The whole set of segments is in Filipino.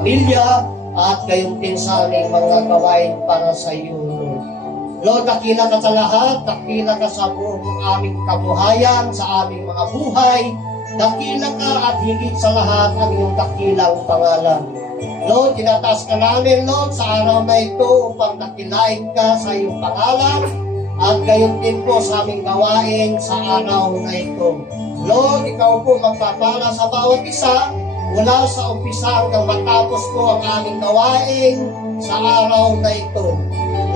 pamilya at gayon din sa aming mga gawain para sa iyo, Lord. Lord, dakila ka sa lahat, dakila ka sa buong aming kabuhayan, sa aming mga buhay, dakila ka at higit sa lahat ang iyong dakilang pangalan. Lord, tinataas ka namin, Lord, sa araw na ito upang dakilain ka sa iyong pangalan at gayon din po sa aming gawain sa araw na ito. Lord, ikaw po magpapala sa bawat isa mula sa umpisa hanggang matapos po ang aming gawain sa araw na ito.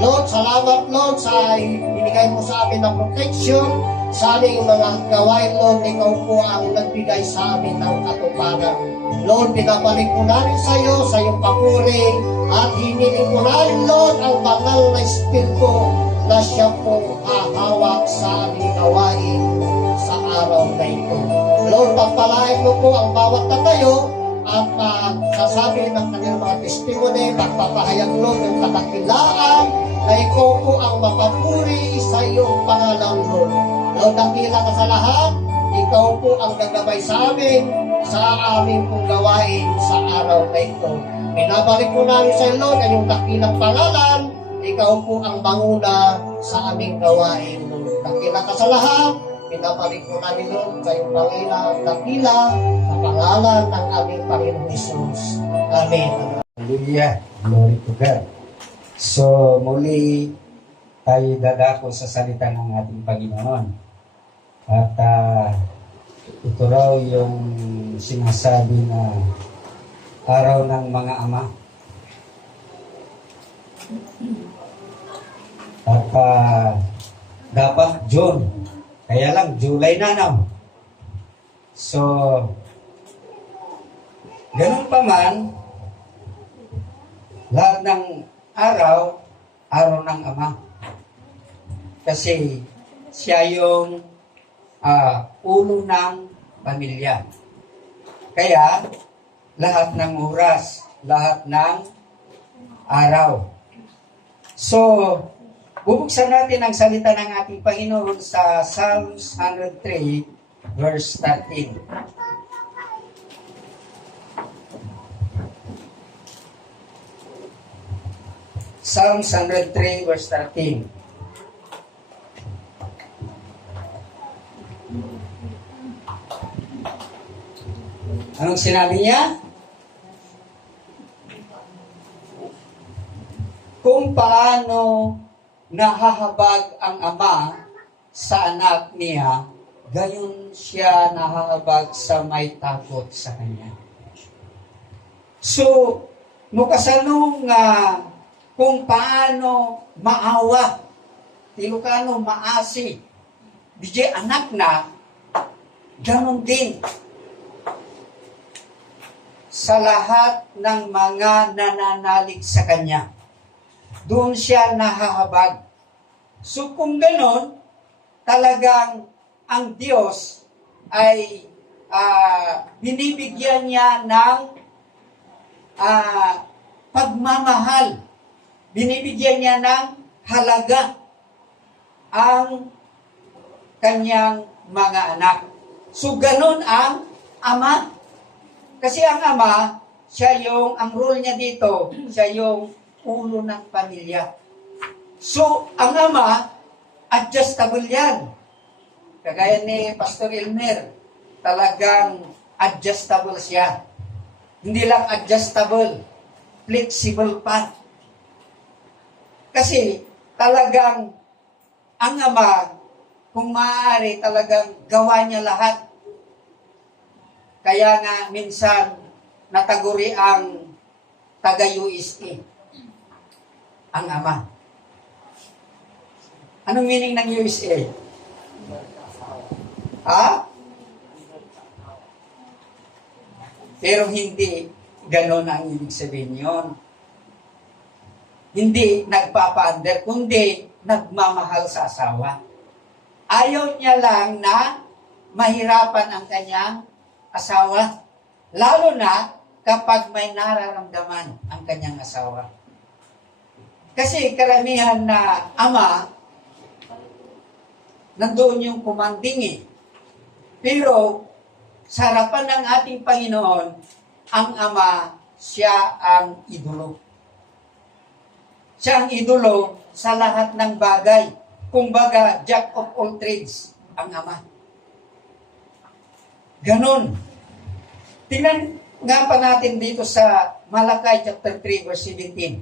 Lord, salamat Lord sa binigay mo sa amin ng protection sa aming mga gawain, Lord. Ikaw po ang nagbigay sa amin ng katuparan. Lord, pinabalik po namin sa iyo, sa iyong papuri, at hiniling po namin, Lord, ang banal na Espiritu na siya po hahawak sa aming gawain sa araw na ito. Lord, pagpalain mo po ang bawat tatayo at sasabi ng kanilang mga testimony, magpapahayag, Lord, ng kadakilaan na ikaw po ang mapapuri sa iyong pangalan, Lord. Lord, dakila ka sa lahat, ikaw po ang gagabay sa amin sa aming pong gawain sa araw na ito. Pinabalik po namin sa iyo, Lord, ang iyong dakilang pangalan, ikaw po ang banguna sa aming gawain, Lord. Dakila ka sa lahat, pinabalik po namin, Lord, sa iyong dakila sa pangalan ng aming Panginoong Hesus. Amen. Hallelujah. Glory to God. So, muli tayo dadako sa salita ng ating Panginoon. At ito raw yung sinasabi na araw ng mga ama. At dapat June. Kaya lang, July na now. So, ganun pa man, lahat ng araw ng Ama. Kasi siya yung ulo ng pamilya. Kaya, lahat ng oras, lahat ng araw. So, bubuksan natin ang salita ng ating Panginoon sa Psalms 103, verse 13. Psalms 103, verse 13. Anong sinabi niya? Kung paano nahahabag ang ama sa anak niya, gayon siya nahahabag sa may takot sa kanya. So, mukasanong kung paano maawa, tilukano maasi, DJ anak na, ganon din sa lahat ng mga nananalig sa kanya. Doon siya nahahabag. So kung ganon, talagang ang Diyos ay binibigyan niya ng pagmamahal. Binibigyan niya ng halaga ang kanyang mga anak. So ganon ang ama. Kasi ang ama, ang role niya dito, siya yung ulo ng pamilya. So, ang ama, adjustable yan. Kagaya ni Pastor Elmer, talagang adjustable siya. Hindi lang adjustable, flexible pa. Kasi talagang ang ama, kung maaari, talagang gawa niya lahat. Kaya nga minsan nataguri ang taga-USA, ang ama. Anong meaning ng USA? Ha? Pero hindi ganon ang ibig sabihin yun. Hindi nagpapa-under, kundi nagmamahal sa asawa. Ayaw niya lang na mahirapan ang kanyang asawa. Lalo na kapag may nararamdaman ang kanyang asawa. Kasi karamihan na ama, nandoon yung kumanding eh. Pero sa harapan ng ating Panginoon, ang ama siya ang idolo. Siya ang idolo sa lahat ng bagay. Kumbaga, jack of all trades ang Ama. Ganon. Tingnan nga pa natin dito sa Malakay chapter 3 verse 17.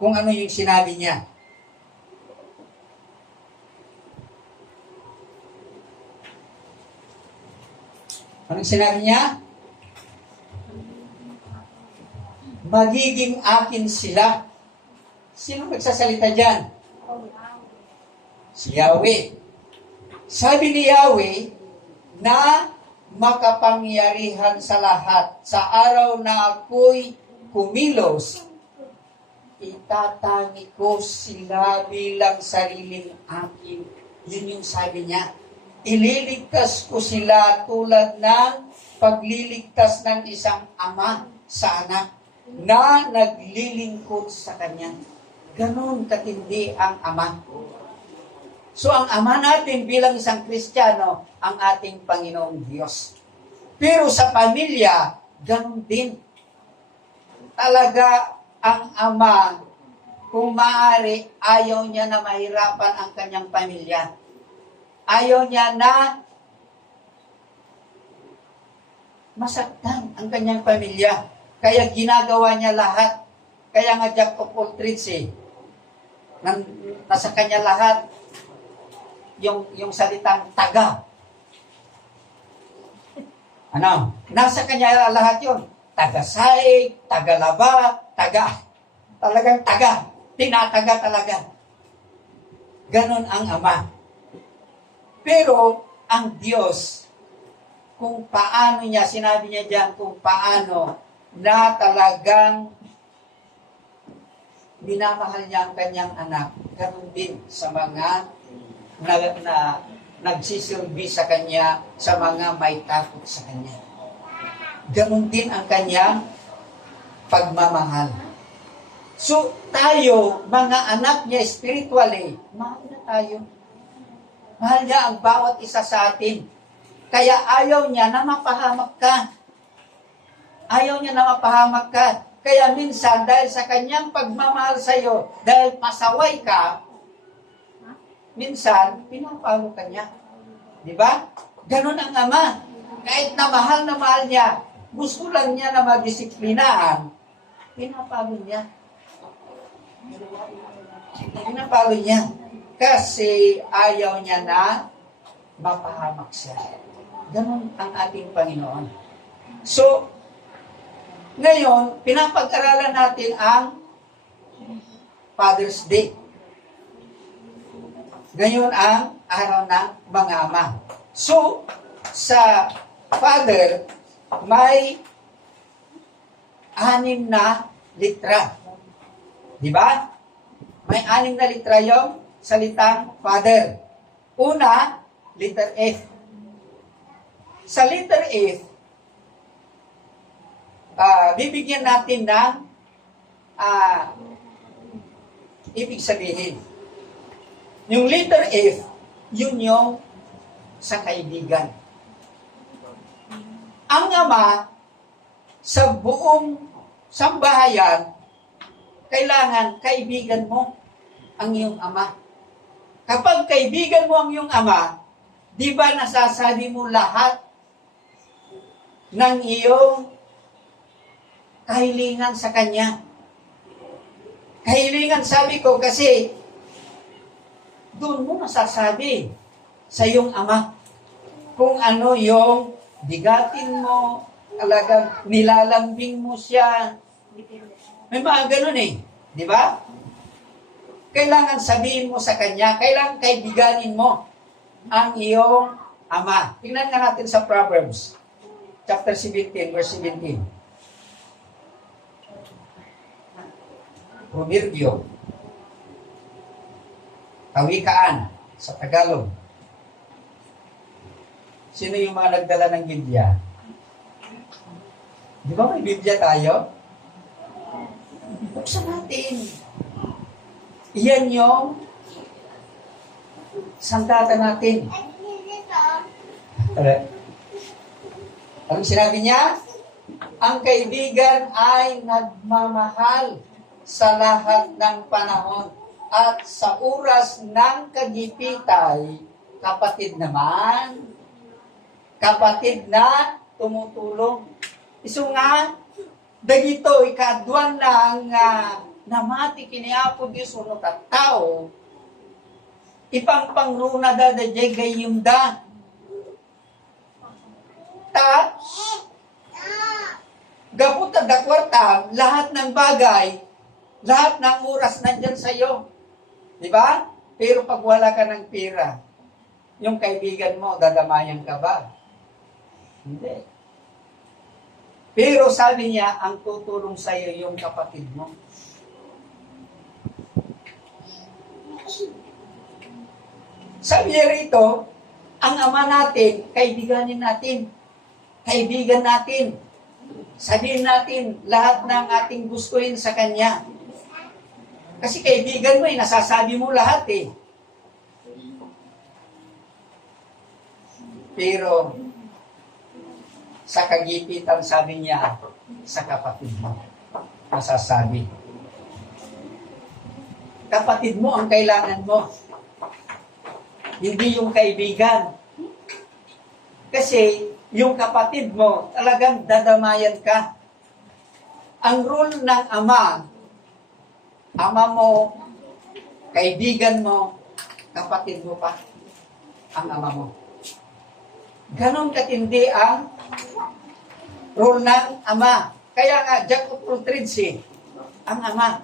Kung ano yung sinabi niya. Anong sinabi niya? Magiging akin sila. Sino nagsasalita dyan? Si Yahweh. Sabi ni Yahweh na makapangyarihan sa lahat. Sa araw na ako'y kumilos, itatangi ko sila bilang sariling akin. Yun yung sabi niya. Ililigtas ko sila tulad ng pagliligtas ng isang ama sa anak na naglilingkod sa kanya. Ganon katindi ang Ama. So ang Ama natin bilang isang Kristiyano, ang ating Panginoong Diyos. Pero sa pamilya, ganon din. Talaga ang Ama, kung maaari, ayaw niya na mahirapan ang kanyang pamilya. Ayaw niya na masaktan ang kanyang pamilya. Kaya ginagawa niya lahat. Kaya nga jack of all trades nasa kanya lahat yung salitang taga. Ano? Nasa kanya lahat yon. Taga-saig, taga-laba, talagang taga. Tinataga talaga. Ganon ang Ama. Pero, ang Diyos, kung paano niya, sinabi niya diyan kung paano na talagang minamahal niya ang kanyang anak. Ganun din sa mga nagsisilbi sa kanya, sa mga may takot sa kanya. Ganun din ang kanyang pagmamahal. So, tayo, mga anak niya spiritually, mahal na tayo. Mahal niya ang bawat isa sa atin. Kaya ayaw niya na mapahamak ka. Ayaw niya na mapahamak ka. Kaya minsan, dahil sa kanyang pagmamahal sa iyo, dahil pasaway ka, minsan, pinapalo ka niya. Di ba? Ganon ang Ama. Kahit na mahal niya, gusto lang niya na madisiplinaan, pinapalo niya. Pinapalo niya. Kasi ayaw niya na mapahamak siya. Ganon ang ating Panginoon. So, ngayon, pinapag-aralan natin ang Father's Day. Ngayon ang araw ng mga ama. So, sa Father, may 6 na litra. Di ba? May 6 na litra yung salitang Father. Una, letter F. Sa letter F, bibigyan natin ng ibig sabihin. Yung letter F, yun yung sa kaibigan. Ang Ama, sa buong sambahayan, kailangan kaibigan mo ang iyong Ama. Kapag kaibigan mo ang iyong Ama, di ba nasasabi mo lahat ng iyong kahilingan sa Kanya? Kahilingan, sabi ko, kasi doon mo masasabi sa iyong Ama kung ano yung bigatin mo, talagang nilalambing mo siya. May mga ganun di ba? Kailangan sabihin mo sa Kanya, kailangan kaibiganin mo ang iyong Ama. Tingnan nga natin sa Proverbs, chapter 17, verse 17. Proverbio. Kawikaan sa Tagalog. Sino yung mga nagdala ng Biblia? Di ba may Biblia tayo? Buksan natin. Iyan yung sandata natin. Anong sinabi niya? Ang kaibigan ay nagmamahal sa lahat ng panahon. At sa oras ng kagipitay, kapatid naman, kapatid na tumutulong. Isu nga, dagito ikadwan lang namati kiniapo Diyos uno tao, ipangpangruna da jay gayim da. Ta, gaputa da kwarta, lahat ng bagay, lahat ng oras nandyan sa'yo. Di ba? Pero pag wala ka ng pera, yung kaibigan mo, dadamayan ka ba? Hindi. Pero sabi niya, ang tutulong sa'yo yung kapatid mo. Sabi niya rito, ang ama natin, kaibiganin natin. Kaibigan natin. Sabihin natin lahat ng ating gustuin sa Kanya. Kasi kaibigan mo nasasabi mo lahat Pero, sa kagipitan sabi niya, sa kapatid mo, masasabi. Kapatid mo ang kailangan mo. Hindi yung kaibigan. Kasi, yung kapatid mo, talagang dadamayan ka. Ang role ng ama mo, kaibigan mo, kapatid mo pa, ang ama mo. Ganon katindi ang role ng ama. Kaya nga, Jack of all trades ang ama.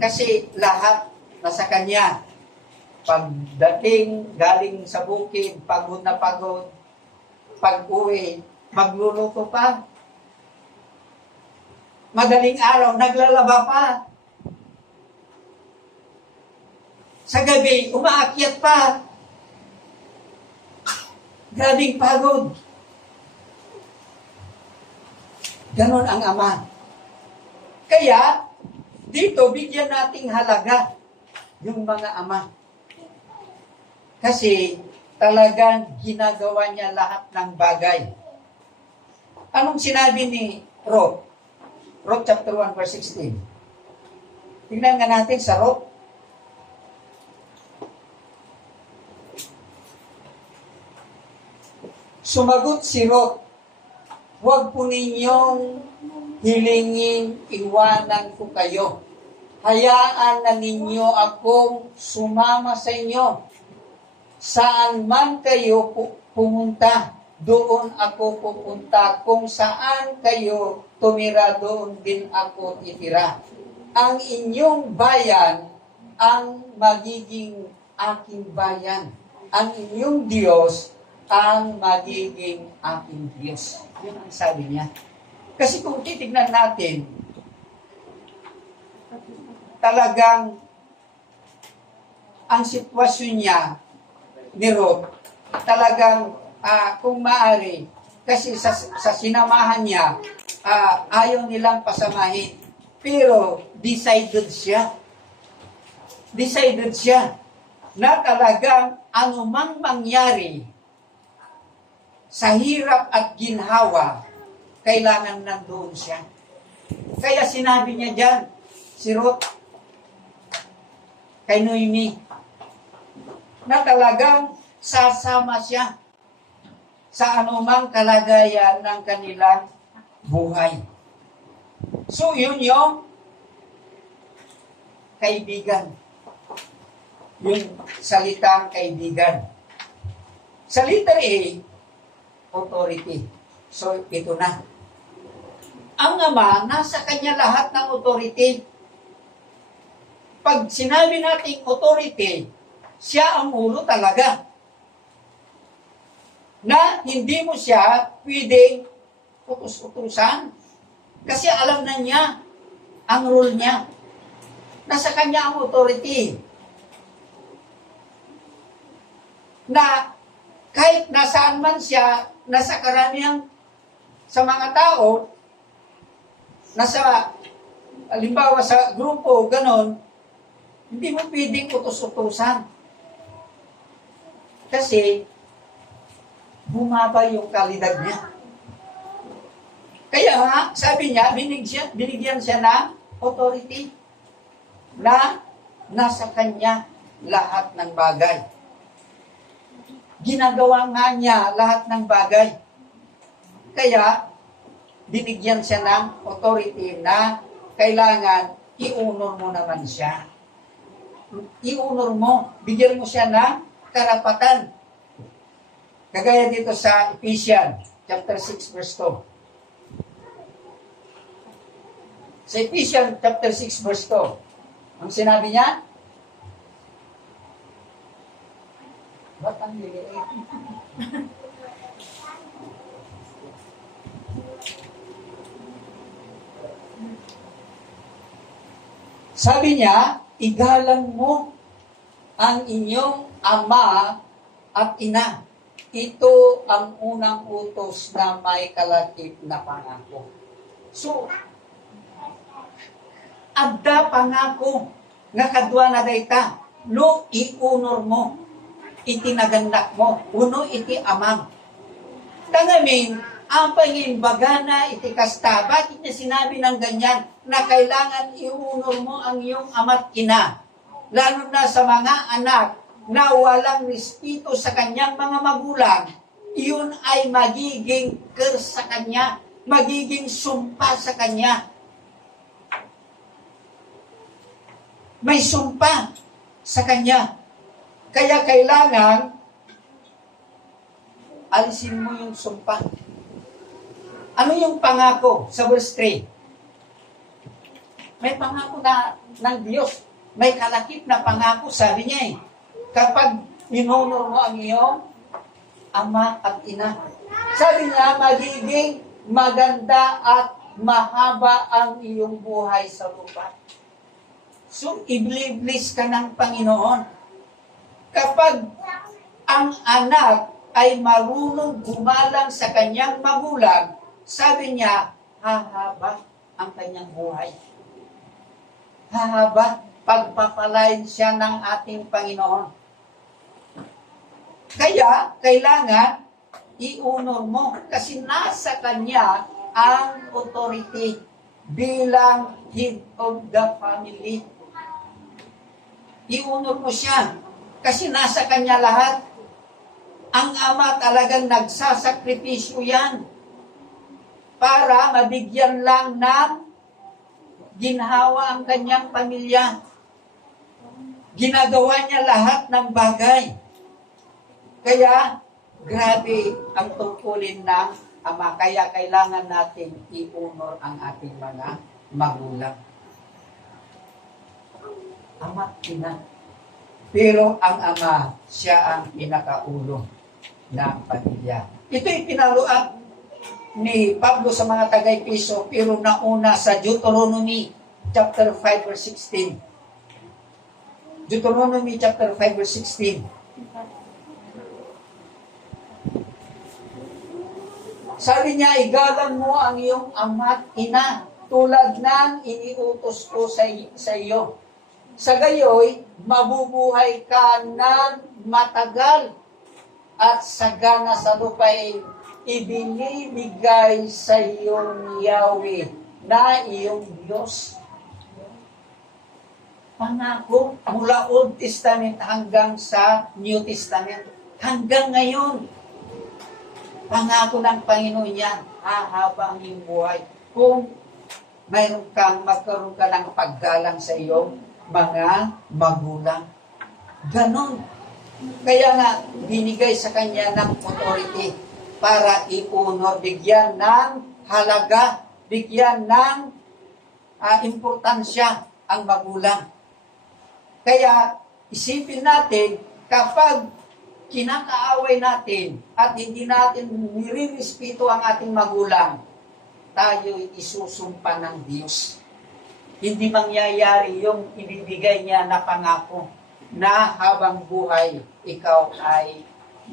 Kasi lahat nasa kanya. Pagdating, galing sa bukid, pagod na pagod, pag-uwi, magluluto pa. Madaling araw, naglalaba pa. Sa gabi, umaakyat pa. Grabing pagod. Ganon ang ama. Kaya, dito, bigyan nating halaga yung mga ama. Kasi, talagang ginagawa niya lahat ng bagay. Anong sinabi ni Ruth? Ruth chapter 1 verse 16. Tingnan nga natin sa Ruth. Sumagot si Ruth, huwag po ninyong hilingin, iwanan ko kayo. Hayaan na ninyo akong sumama sa inyo. Saan man kayo pumunta, doon ako pupunta. Kung saan kayo tumira, doon din ako titira. Ang inyong bayan ang magiging aking bayan. Ang inyong Diyos ang magiging aking Diyos. Yun ang sabi niya. Kasi kung titignan natin, talagang ang sitwasyon niya ni Ruth, talagang kung maaari, kasi sa sinamahan niya, ayaw nilang pasamahin. Pero decided siya. Decided siya na talagang anumang mangyari sa hirap at ginhawa, kailangan nandoon siya. Kaya sinabi niya dyan, si Ruth, kay Noemi, na talagang sasama siya sa anumang kalagayan ng kanilang buhay. So, yun yung kaibigan. Yung salitang kaibigan. Sa letter A, authority. So, ito na. Ang ama, nasa kanya lahat ng authority. Pag sinabi natin authority, siya ang ulo talaga. Na hindi mo siya pwedeng utus-utusan. Kasi alam na niya ang role niya. Nasa kanya ang authority. Na kahit nasaan man siya, nasa karamihan sa mga tao, nasa, halimbawa sa grupo, ganon, hindi mo pwedeng utos-utusan. Kasi, bumaba yung kalidad niya. Kaya nga, sabi niya, binigyan siya ng authority na nasa kanya lahat ng bagay. Ginagawa nga niya lahat ng bagay. Kaya, binigyan siya ng authority na kailangan iunor mo naman siya. Iunor mo, bigyan mo siya ng karapatan. Kagaya dito sa Ephesians chapter 6 verse 2. Sa Ephesians chapter 6 verse 2, ang sinabi niya, ba't ang liliit? Sabi niya, igalang mo ang inyong ama at ina. Ito ang unang utos na may kalakip na pangako. So, adda pangako nga kadwa na dayta, no iunor mo, itinagandak mo, uno iti amam. Tangamin, ang pangimbagana iti kasta, bakit niya sinabi ng ganyan na kailangan iunor mo ang iyong ama't ina? Lalo na sa mga anak na walang respeto sa kanyang mga magulang, iyon ay magiging curse sa kanya, magiging sumpa sa kanya. May sumpa sa kanya. Kaya kailangan alisin mo yung sumpa. Ano yung pangako sa verse 3? May pangako na ng Diyos. May kalakip na pangako, sabi niya eh. Kapag inonor mo ang iyong ama at ina. Sabi niya, magiging maganda at mahaba ang iyong buhay sa lupa. So, i-bless ka ng Panginoon. Kapag ang anak ay marunong gumalang sa kanyang magulang, sabi niya, hahaba ang kanyang buhay. Hahaba, pagpapalain siya ng ating Panginoon. Kaya, kailangan iunor mo kasi nasa kanya ang authority bilang head of the family. Iunor mo siya kasi nasa kanya lahat. Ang ama talagang nagsasakripisyo yan para mabigyan lang ng ginhawa ang kanyang pamilya. Ginagawa niya lahat ng bagay. Kaya, grabe ang tungkulin ng ama. Kaya kailangan natin i-honor ang ating mga magulang. Ama, ina. Pero ang ama, siya ang pinakaulo ng pamilya. Ito'y pinaluan ni Pablo sa mga taga-Efeso, pero nauna sa Deuteronomy chapter 5 verse 16. Deuteronomy chapter 5 verse 16. Sabi niya, igalang mo ang iyong ama't ina tulad ng iniutos ko sa iyo. Sa gayoy, mabubuhay ka ng matagal at sagana sa lupain ibinibigay sa iyong Yahweh na iyong Diyos. Pangako mula Old Testament hanggang sa New Testament. Hanggang ngayon, pangako ng Panginoon yan, hahaba ang iyong buhay. Kung mayroon kang, magkaroon ka ng paggalang sa iyong mga magulang. Ganon. Kaya nga, binigay sa kanya ng authority para i-honor, bigyan ng halaga, bigyan ng importansya ang magulang. Kaya, isipin natin, kapag kinakaaway natin at hindi natin nire-respeto ang ating magulang, tayo'y isusumpa ng Diyos. Hindi mangyayari yung ibibigay niya na pangako na habang buhay, ikaw ay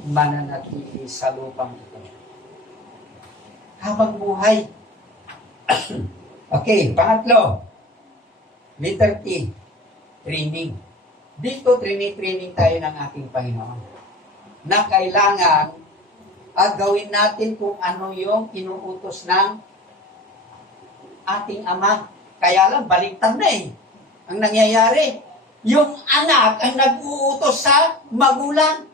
mananatili sa lupang ito. Habang buhay. Okay, pangatlo. Letter T, training. Dito, training tayo ng ating Panginoon. Na kailangan gawin natin kung ano yung inuutos ng ating Ama. Kaya lang, baliktad na eh. Ang nangyayari, yung anak ang nag-uutos sa magulang.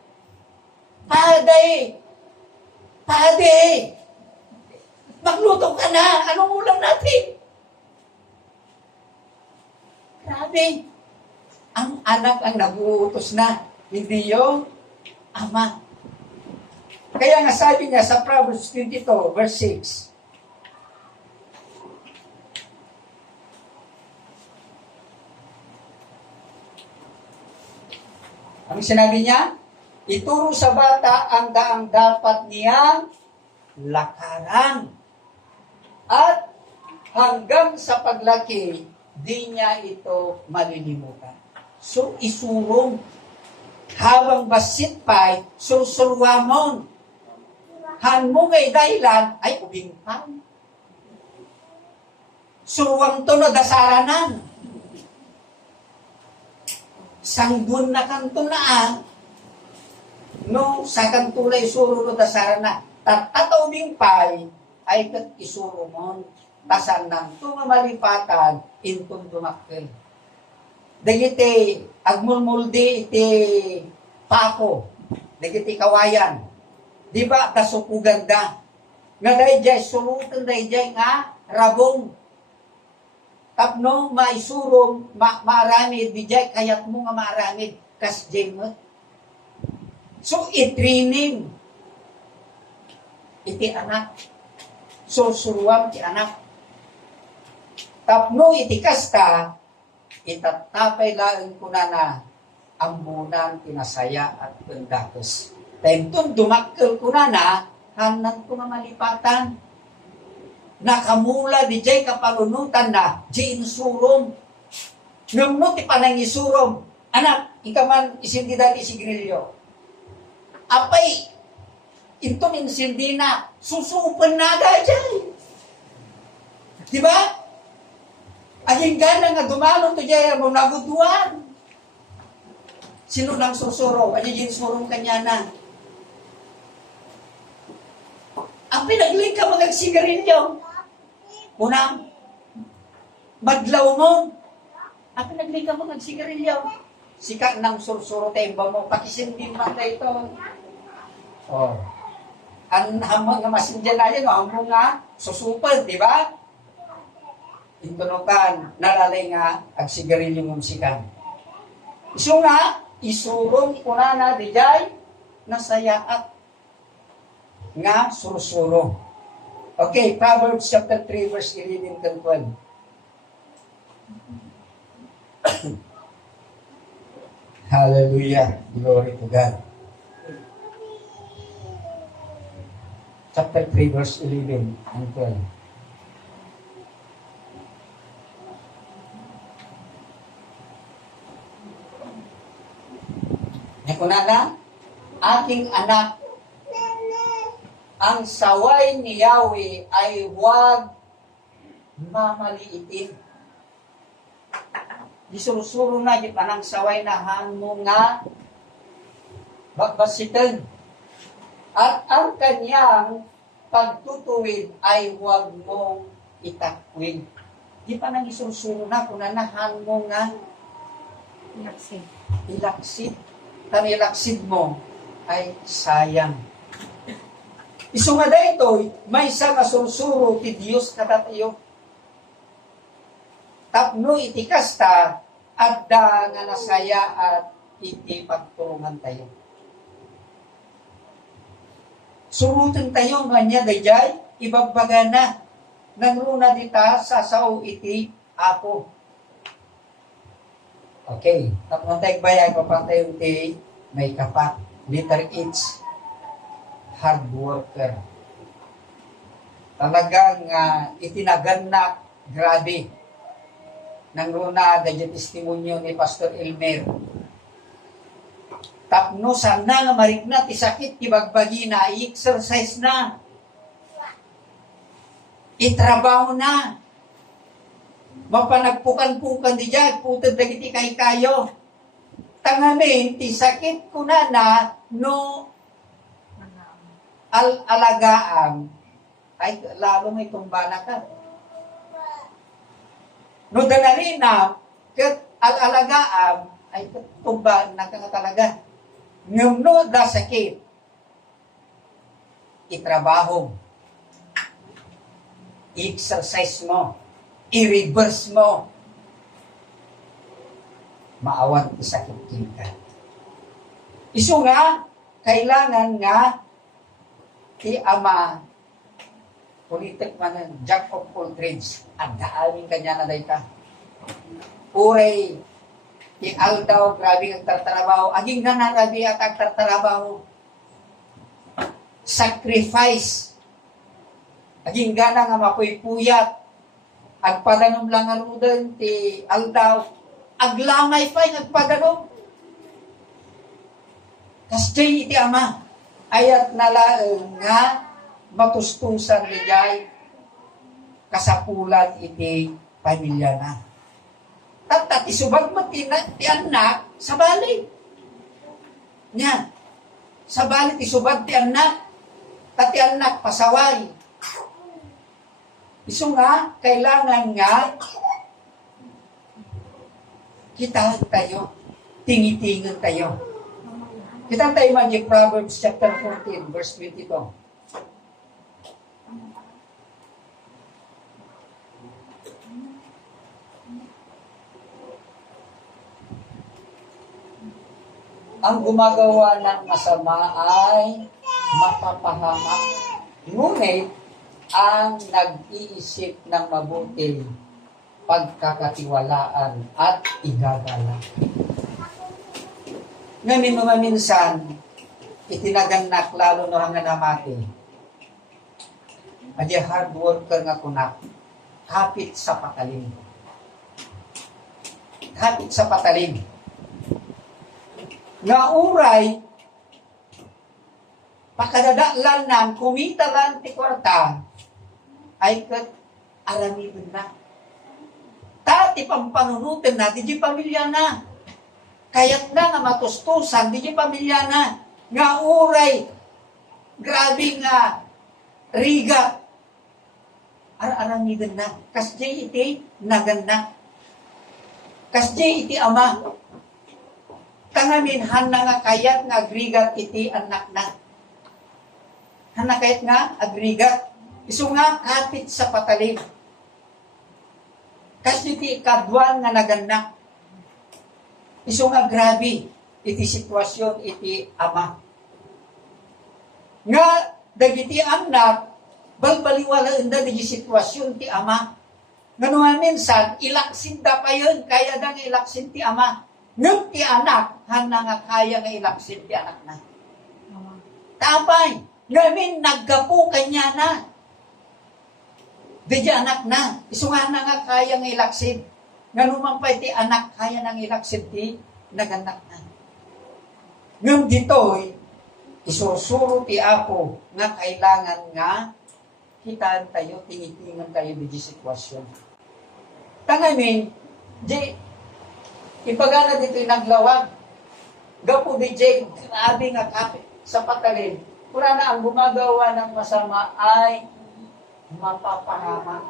Pade! Pade! Magluto ka na! Anong ulam natin? Grabe! Ang anak ang nag-uutos na, hindi yung ama. Kaya nga sabi niya sa Proverbs 22, verse 6, ang sinabi niya, ituro sa bata ang daang dapat niyang lakaran. At hanggang sa paglaki, di niya ito malilimutan. So, isurong. Habang basit pa'y susurwamon. Han mo ngay dahilan ay ubingpan. Surwam to no dasaranan. Sanggun na kanto na no sa kantulay suro no dasarana. Tatataw bingpay ay kat isurumon. Tasan ng tumamalipatan intong dumakil. Dagiti agmulmuldi iti pako. Dagiti kawayan. Di ba kasukugan da? Nga dayjay sulutan dayjay nga rabong. Tapno maisurong maaramid dijay kayat mo nga maaramid kas jemot. So itrining iti anak. So suruam ti anak. Tapno iti kasta itatapay lang ko na ambunan pinasaya at pendakos. Tentong dumakkel ko na hanan ko na malipatan. Nakamula di jay kapalunutan na di insurom. Ngamno ti panang isurom. Anak, ikaman isindi dali si Grillo. Apay, ito insindi na, susupan na dyan. Diba? Aying gana nga dumalong to jaya mo naguduan. Sino lang susuro? Aying surong kanya na. Ang pinagling ka magagsigarilyo. Unang, madlaw mo. Ang pinagling ka magagsigarilyo. Sika ng sursuro temba mo. Pakisindin man na ito. Oh. Ang hamon nga masindyan na yan, hamon nga susupan, di ba? Intunukan, nalalay nga, ag sigarilyo mong sikan. Iso nga, isurong ko na di jay, nasayaat nga sursuro. Okay, Proverbs chapter 3, verse 11 to 12. Hallelujah. Glory to God. Chapter 3, verse 11 and 12. Nakunana, aking anak, ang saway ni Yahweh ay huwag mamaliitin. Disurusuro na di panang saway na mo nga bagbasitin. At ang kanyang pagtutuwid ay huwag mong itakwid. Di pa nang isurusuro na kung nanahan mo nga ilaksid. Tanilaksid mo ay sayang. Isu nga daytoy may sa kasursuro ti Dios katatayo. Tapno iti kasta adda nga nasaya at iti pagtulungan tayo. Surutin tayo nga niya dayjay ibagbaga na nangruna dita sa sao iti apo. Okay, tapos tayo bayag papantay yung may kapat. Letter H, hard worker. Talagang itinagannak, grabe. Nang runa, ganyan testimonyo ni Pastor Elmer. Tapno, sana nga mariknat, isakit, ibagbagi na, i-exercise na. Itrabaho na. Mapanagpukan-pukan di dyan, putad dagiti kay kayo. Tangamin, ti sakit ko na no alagaan, ay lalo may tumbana ka. No danari na, kat alalagaan, ay tumba na ka talaga. Ngam no da sakit, itrabaho, i-exercise mo, i-reverse mo, maawan isakit ka. Isu nga, kailangan nga, ti ama, politik man, jack of all trades, at daaling kanya na day ka. Uray, ti aldaw, grabe ang tartarabaho, aging na grabe at ang tartarabaho. Sacrifice, aging gana nga mapuypuyat, agpadanom lang ang udan, ti aldaw, aglamay pa yung agpadanom. Kasjay iti ama, ayat nalaeng nga, matustusan niyay kasapulan iti pamilya na. Tatat isubag mo ti anak sa balik. Nya, sa balik isubag ti anak, tati anak pasaway. Isu nga, kailangan nga kita tayo, tingitingan tayo. Kita tayo man yung Proverbs chapter 14, verse 22. Ang gumagawa ng masama ay mapapahamak. Ngunit, ang nag-iisip ng mabuti, pagkakatiwalaan at igagalang. Ngayon minsan, itinaganak lalo no hanggang namati. Adi hard worker nga kunak, kapit sa patalim. Kapit sa patalim. Nga uray, pakadadaklan nan, kumita lang ti kwarta, ay kat aramidin na. Tati pampanunutin na, di pamilya na. Kaya't na nga matustusan, di pamilya na. Nga uray, grabe nga, riga. Aramidin na. Kasjay iti, naganak. Kasjay iti ama. Tangamin, hana nga kayat nga agrigat iti anak na. Hana kayat nga agrigat. Isu nga kapit sa patalim. Kasi iti kadwan nga naganak. Isu nga grabe iti sitwasyon iti ama. Nga dagiti anak, balbaliwala enda dagi sitwasyon ti ama. Nga nung minsan, ilaksin da pa yun, kaya da nga ilaksin ti ama. Ngam ti anak, hana nga kaya nga ilaksin ti anak na. Tapay, ngamin naggapo kanya na. Di anak na, isunga na nga kaya nga ilaksin. Nga numampay ti anak, kaya nang ilaksin ti naganak na. Ngam dito'y, isusuro ti Apo nga kailangan nga kitaan tayo, tinitingan tayo di sitwasyon. Tangamin, di, ipagana dito'y naglawag. Gapo di jay, grabe nga kapit sa patalin. Pura na ang gumagawa ng masama ay mapapahamak.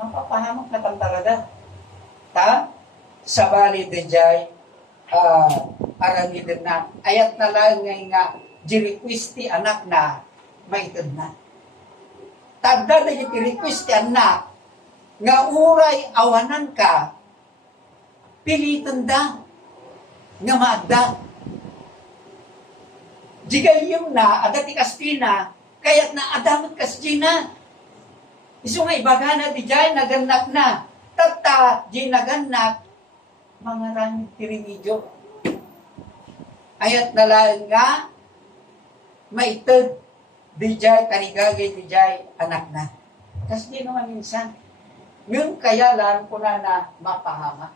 Mapapahamak na talaga. Ta? Sa bali di jay, aramidin na. Ayat na lang nga, di-request anak na, maitid na. Tagda na yung request anak, nga uray awanan ka, pilitan da, nga maagda. Jigayim na, adati kaspina, kaya't na adamot kasjina. Isu nga ibagana di jay, naganak na. Tata, di naganak, mga rangit tirimidyo. Ayat na lang nga, maitid, di jay, karigagay, di jay, anak na. Kasi di naman minsan, yung kaya lang po na mapahama.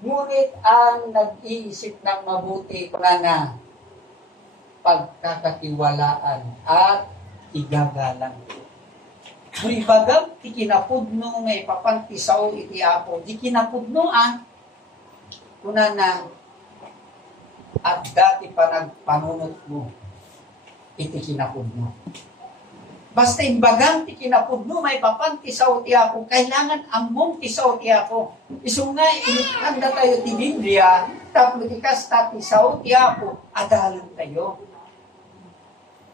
Ngunit ang nag-iisip ng mabuti po na pagkakatiwalaan at igagalang. Kung ibagam, ti kinapudno nga ipapantisaw iti Apo, di kinapudnoan, kuna na at dati pa nagpanunot mo, iti kinapudno. Basta imbagang ti kinapudno may papan ti sao ti Apo, kailangan among ti sao ti Apo. Isu nga initanda tayo ti Biblia, tapno ti kasta ti sao ti Apo, adalan tayo.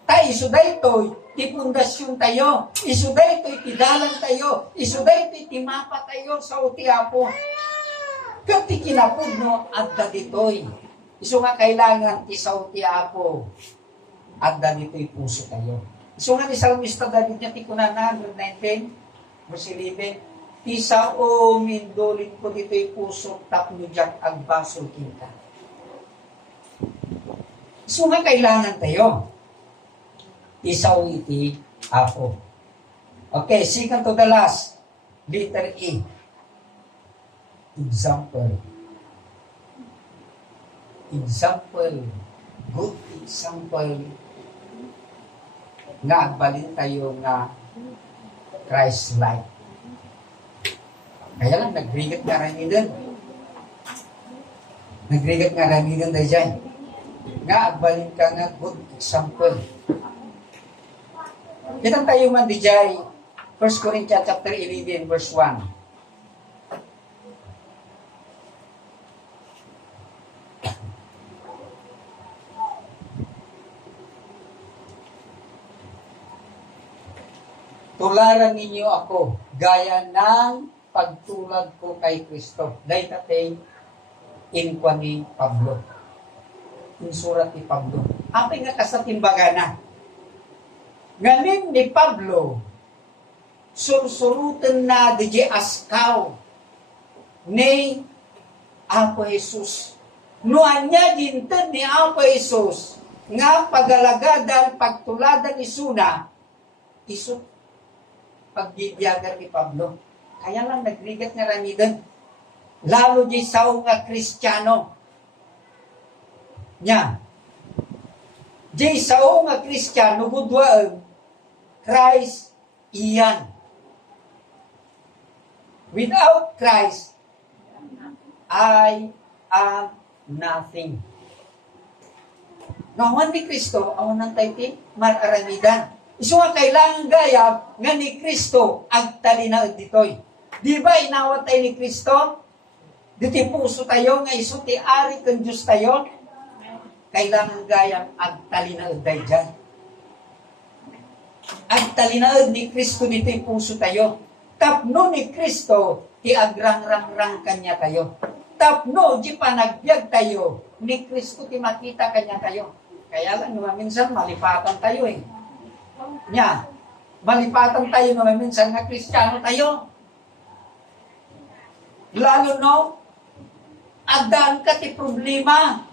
Tayo isu daytoy ti pundasyon tayo, isu daytoy ti dalan tayo, isu daytoy ti mapa tayo sao ti Apo. Ket ti kinapudno adda ditoy. Isu nga kailangan ti sao ti Apo, adda ditoy puso tayo. So nga ni Salmista David niya ti kunana, 19, verse 11, ti sao mindolin ko dito'y puso tapno jak agbasol kita. So nga kailangan tayo. Ti sao iti Apo. Okay, second to the last, letter E. Example. Example. Good example nga agbalin tayo nga Christ-like. Kaya lang, nagrigat nga ramidan. Nagrigat nga ramidan tayo dyan. Nga agbalin ka nga good example. Kitang tayo man di dyan, 1 Corinthians chapter 11, verse 1. Tularan ninyo ako, gaya ng pagtulad ko kay Kristo. Dahil tatay, inkwa ni Pablo. Insurat ni Pablo. Apay nga kasatimbaga na. Nganin ni Pablo, sursurutan na di askaw ni Apo Jesus. Nuan niya gintan ni Apo Jesus, nga pagalagadan, pagtuladan ni Suna, isot pagbibiyagan ni Pablo. Kaya lang nagrigat nga ramidan. Lalo di sao nga Kristiyano. Nya. Di sao nga Kristiyano gudwaan Christ iyan. Without Christ, I am nothing. Ngawan ni Kristo, awan ng tayo mararamidan. Isu nga kailangan gayab nga ni Kristo agtalinaod ditoy. Di ba inawat tayo ni Kristo? Diti puso tayo nga isu ti ari ken Dios tayo. Kailangan gayab agtalinaod tayo dyan. Agtalinaod ni Kristo diti puso tayo. Tapno ni Kristo ti agrang-rang-rang kanya tayo. Tapno di panagbiag tayo ni Kristo ti makita kanya tayo. Kaya lang minsan malipatan tayo eh. Nya, malipatan tayo naman minsan na Kristiyano tayo. Lalo no, adaan ka ti problema.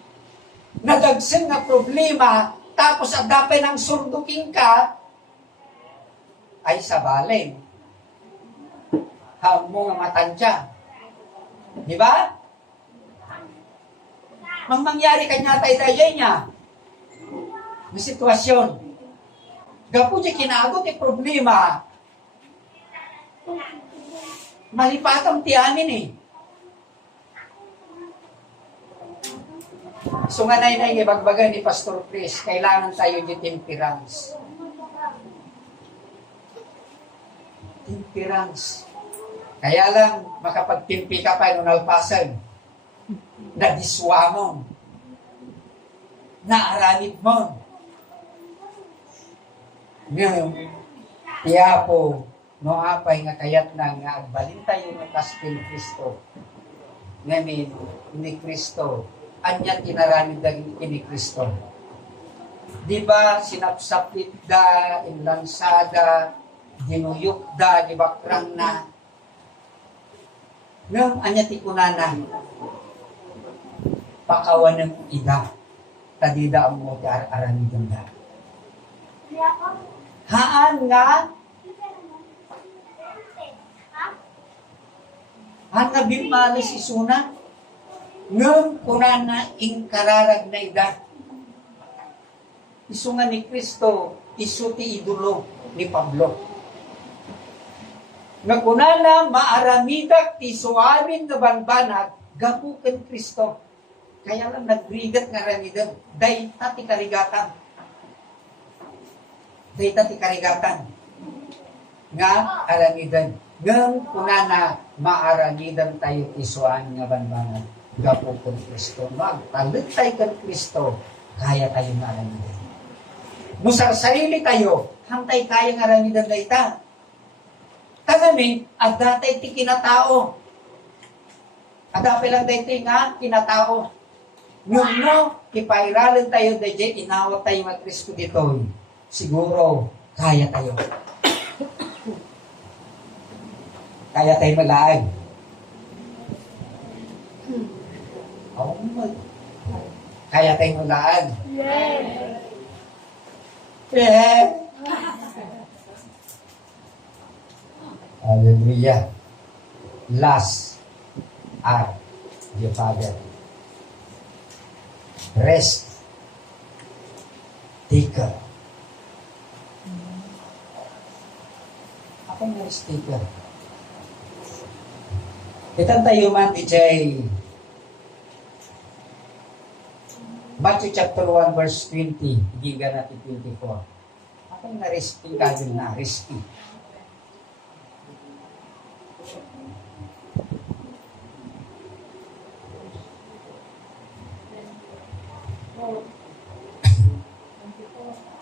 Nadagsin nga problema, tapos adapay ng surduking ka, ay sabalin. Hamo nga matansya. Di ba? Mangyari kanya tayo niya. May sitwasyon. Gapo di kinagot yung problema. Malipatang tiyanin eh. So nga na ibagbagan ni Pastor Chris, kailangan tayo di temperance. Temperance. Kaya lang, makapagtimpi ka pa yung nalpasan. Nadiswa mo. Naaranib mo. Ngayon, tiya po, no apay nga kayat na nga agbalin tayo ng kastil Kristo. Ngayon, ni Kristo, anya tinaramid ni Kristo. Di ba, sinapsapit da, inlansada, dinuyok da, di ba, krang na. Ngayon, anya tikunana, pakawan ng ida, tadida ang mo ti aramid da. Haan nga bimalis isuna ngem kunana ingkararag na ida isu nga ni Kristo isu ti idolo ni Pablo nga kunana maaramidak ti suamin nga banbanag gapu ken Kristo kaya lang nagrigat nga ramidan day ti karigatan. Dahita ti karigatan. nga arangidan. Ngam kunana maaramidan tayo isuan nga banbangan. Gapo kong Kristo. Magpalit tayo kang Kristo. Kaya tayo maramidan. Musar sarili tayo. Hantay kaya nga aramidan na ita. Kagami, at datay ti kinatao. At dapay lang dito nga kinatao. Ngam no, ipairalan tayo dahil inawat tayo mga Kristo dito. Siguro, kaya tayo. Kaya tayo malaag. Oh my. Kaya tayo malaag. Yeah. Hallelujah. Last are the Father. Rest. Taker. Ako yung rest taker. Kitang tayo man di jay Matthew chapter 1 verse 20 hingga natin 24. Ako yung na-risky kagil na, risky.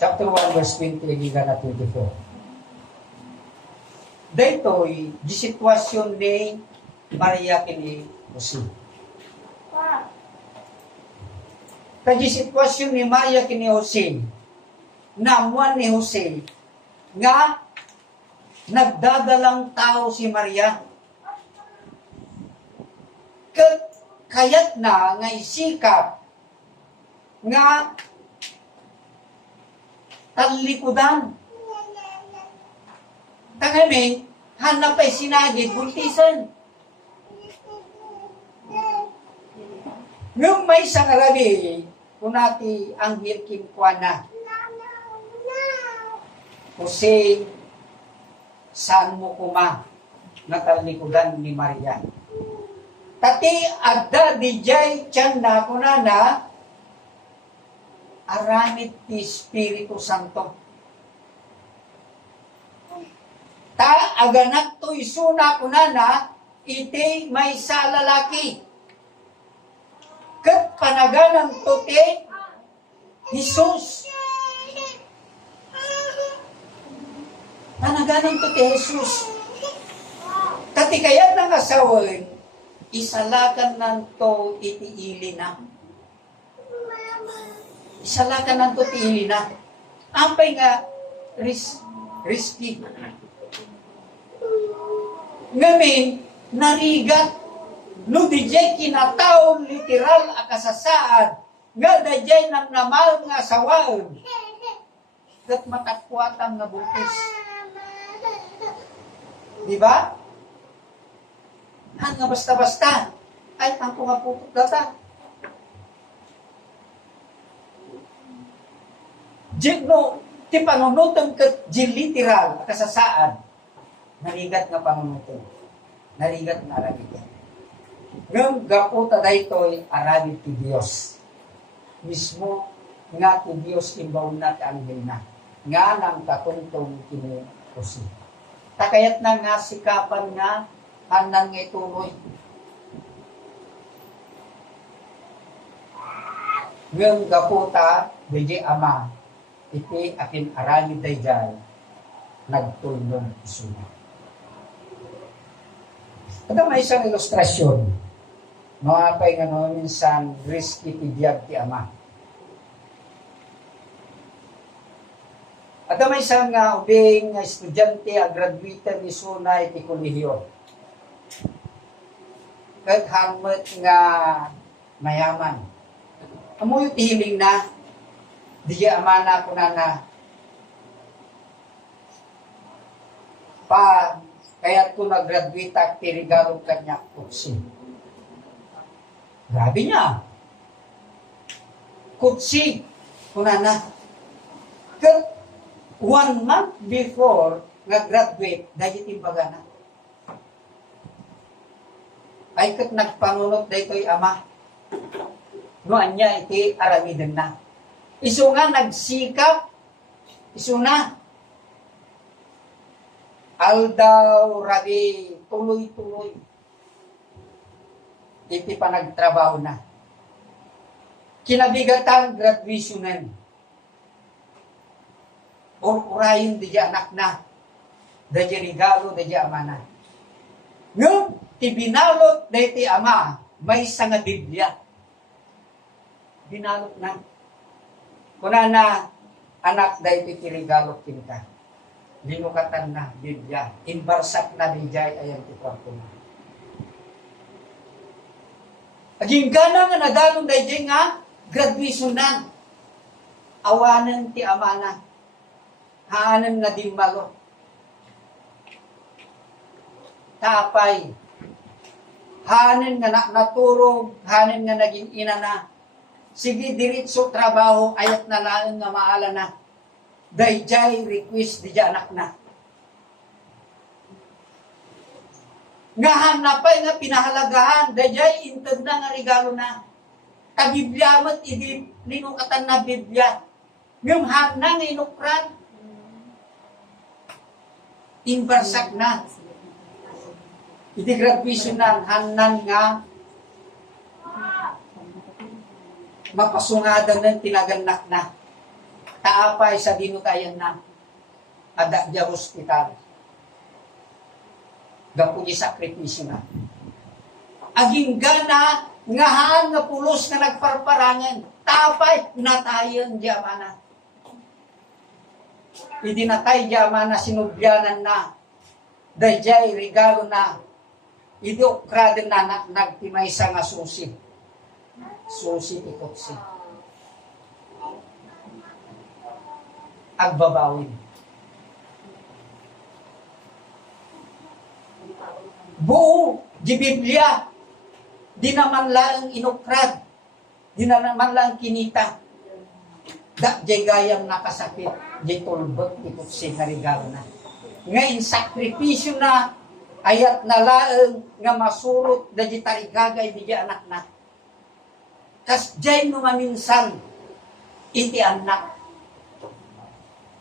Chapter 1 verse 20 hingga na 24. Daytoy, di sitwasyon ni Maria kini Jose. Kaya sitwasyon ni Maria kini Jose, namuan ni Jose, nga nagdadalang tao si Maria. Kayat na nga isikap nga talikudan. Tangamin, hanap ay sinagid, buntisan. Ngam may isang arabi, kunati ang hirkim kwa na. Jose, saan mo kuma natalikudan ni Maria? Tati adda di jay tiyan na kunana aramid ti Espiritu Santo. Ta aganak to isuna kunana iti may sa lalaki. Kat panaganan to ti Jesus. Panaganan to ti Jesus. Tati kaya nang asawin, isalakan nan to iti ili na. Isalakan nan to iti ili na. Ampay nga risky. Ngamin, narigat, no dijay kinataon literal akasasaan, nga dajay namnamal nga sawaan, kat matakwatan nga butis. Diba? Nga basta-basta, ay tangko nga pupuk data. No, ti panunutom kat literal akasasaan, narigat nga panunutom. Narigat nga arabigan. Ngam gaputa daytoy arabid ti Dios. Mismo nga ti Dios imbaw na ti anghel na. Nga nang katungtong kini Jose. Takayat na nga sikapan nga hanan nga ituloy. Ngam gaputa DJ ama iti akin arabid dayjay nagtulong isuna. Ito may isang ilustrasyon. Mapay nga no, minsan risky ti biyag ti ama. At may isang ubing estudyante a graduate ni Sunay ti kolehiyo. Kat hamot nga mayaman. Amoy ti hiling na di ama na ko na pa kaya kung nag-graduate at tirigalo kanya kutsi. Grabe niya. Kutsi. Kunana. 1 month before nag-graduate, dahil timbaga na. Ay kat nagpanunot dahil ko'y ama. Noan niya iti aramidan na. Iso nga nagsikap. Iso na. Aldaw, rabi, tuloy-tuloy. Iti pa nagtrabaho na. Kinabigatan, graduationan. Urayin di anak na. Da regalo, da ama na. Ngam, ibinalot da iti ama, may nga Biblia. Binalot na. Kuna na, anak da iti regalo kinka. Binukatan na, Biblia. Imbarsak na dijay, ayan ti kwarto na. Aging gana nga nagalong dijay nga, graduation na. Awanan ti ama na. Haanan nga dimalo. Tapay. Haanan nga naturog, haanan nga naging ina na. Sige, diritso trabaho, ayat na lang nga maala na. Dayjay request di anak na. Nga hanapay nga pinahalagahan, dayjay intend na nga regalo na. Kabiblia mo't idi linukatan na Biblia. Ngam hanang inukran. Imbarsak na. Iti graduation na, hanan nga mapasungadan ng tinaganak na. Taapay sa dinutayan na. Ada di hospital. Gapuni sakripisyo na. Aging gana, ngahaan nga pulos nga nagparparangan. Taapay, natayan di amana. Idinatay di amana, sinubyanan na. Dayjay, regalo na. Idiokraden na nagtimay sa nga susi. Susi ikotsi. Agbabawin. Buo, di Biblia. Di naman lang inokrad. Di naman lang kinita. Da, di gayang nakasakit. Di tulbot, ikotsi na regalo na. Ngayon, sakripisyo na, ayat na laeng nga masurot, da di tarigagay, di anak na. Kas jay no maminsan, iti anak.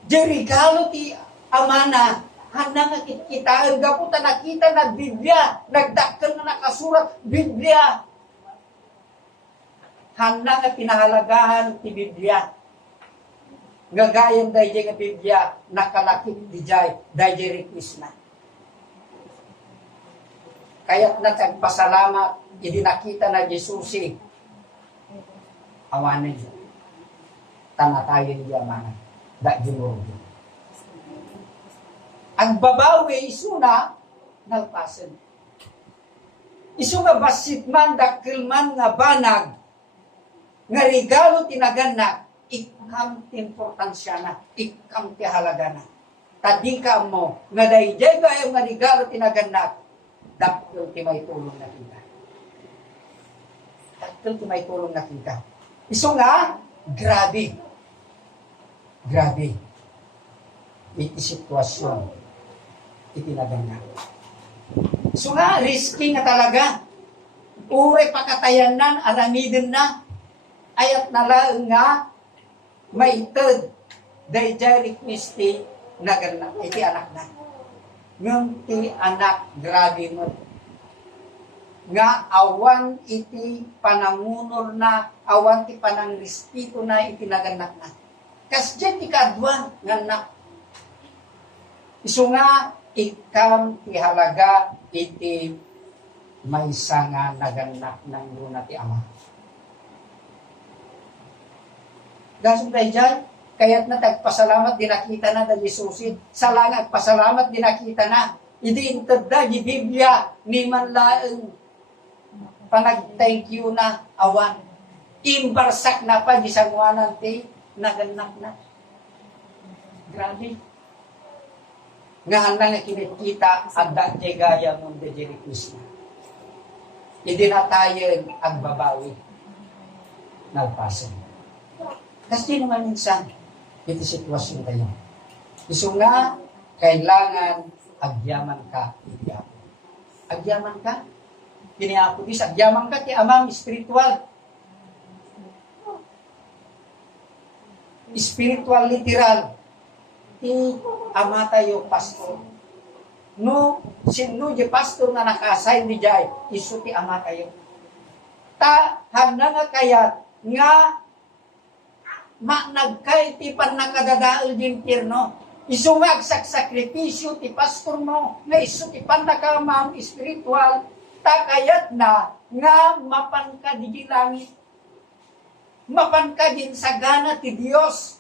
Di regalo ti amana, handa nga kita, gaputa nakita na Biblia, nagdakkel na nakasurat, Biblia. Handa nga pinahalagahan ti Biblia. Gagayan dayjay nga Biblia, nakalakit di jay, dayjay request na. Kaya't nagpasalamat, hindi nakita na Jesusi, awanan niya. Tanatayan niya mana. Da jumuro. Ang babawi, isu na, nalpasan. Isu nga basit man, dakil man nga banag, nga regalo tinaganak, ikam importansya na, ikam tihalaga na. Tadi ka mo, nga dayjay nga yung nga regalo tinaganak, dakil ti may tulong na kita. Dakil ti may tulong na kita. Isu nga, grabe. Grabe. Iti sitwasyon. Itinaganap. Isu nga, risky nga talaga. Ure pakatayan na, aramidin na. Ayat na lang nga, maited. Dayjay requesti naganap. Iti anak na. Ngam ti anak, grabe mo. Nga awan iti panangunor na, awan ti panangrispito na, iti naganap na. Kas dyan ti kaadwan, nga anak. Isu nga, ikam ti halaga, iti may nga naganak ng luna ti ama. Gasong tayo dyan, kaya't na tagpasalamat, dinakita na da Jesusin. Salang pasalamat, dinakita na. Idi intad da, di Biblia, ni man laeng panag-thank you na awan. Imbarsak na pa, di sangwanan ti, naganak na. Grabe. Nga nga kinikita, adda di gaya mong de Jerichus na. Idi na tayo ang babawi. Nalpasan. Kasi naman minsan, ito sitwasyon tayo. Isu nga, kailangan agyaman ka, iti Apo. Agyaman ka? Tiniapo dis, agyaman ka, ti amang spiritual. Spiritual literal. Ti ama tayo, pastor. no, sino di pastor na nakasign ni Jai, isu ti ama kayo. Handa nga kayat, nga, nagkay ti pan nakadadaal din tirno. Isu nga sakripisyo ti pastor mo, nga isu ti pan nakamam spiritual, kayat na, nga mapan ka di langit. Mapan ka din sa gana ti Dios,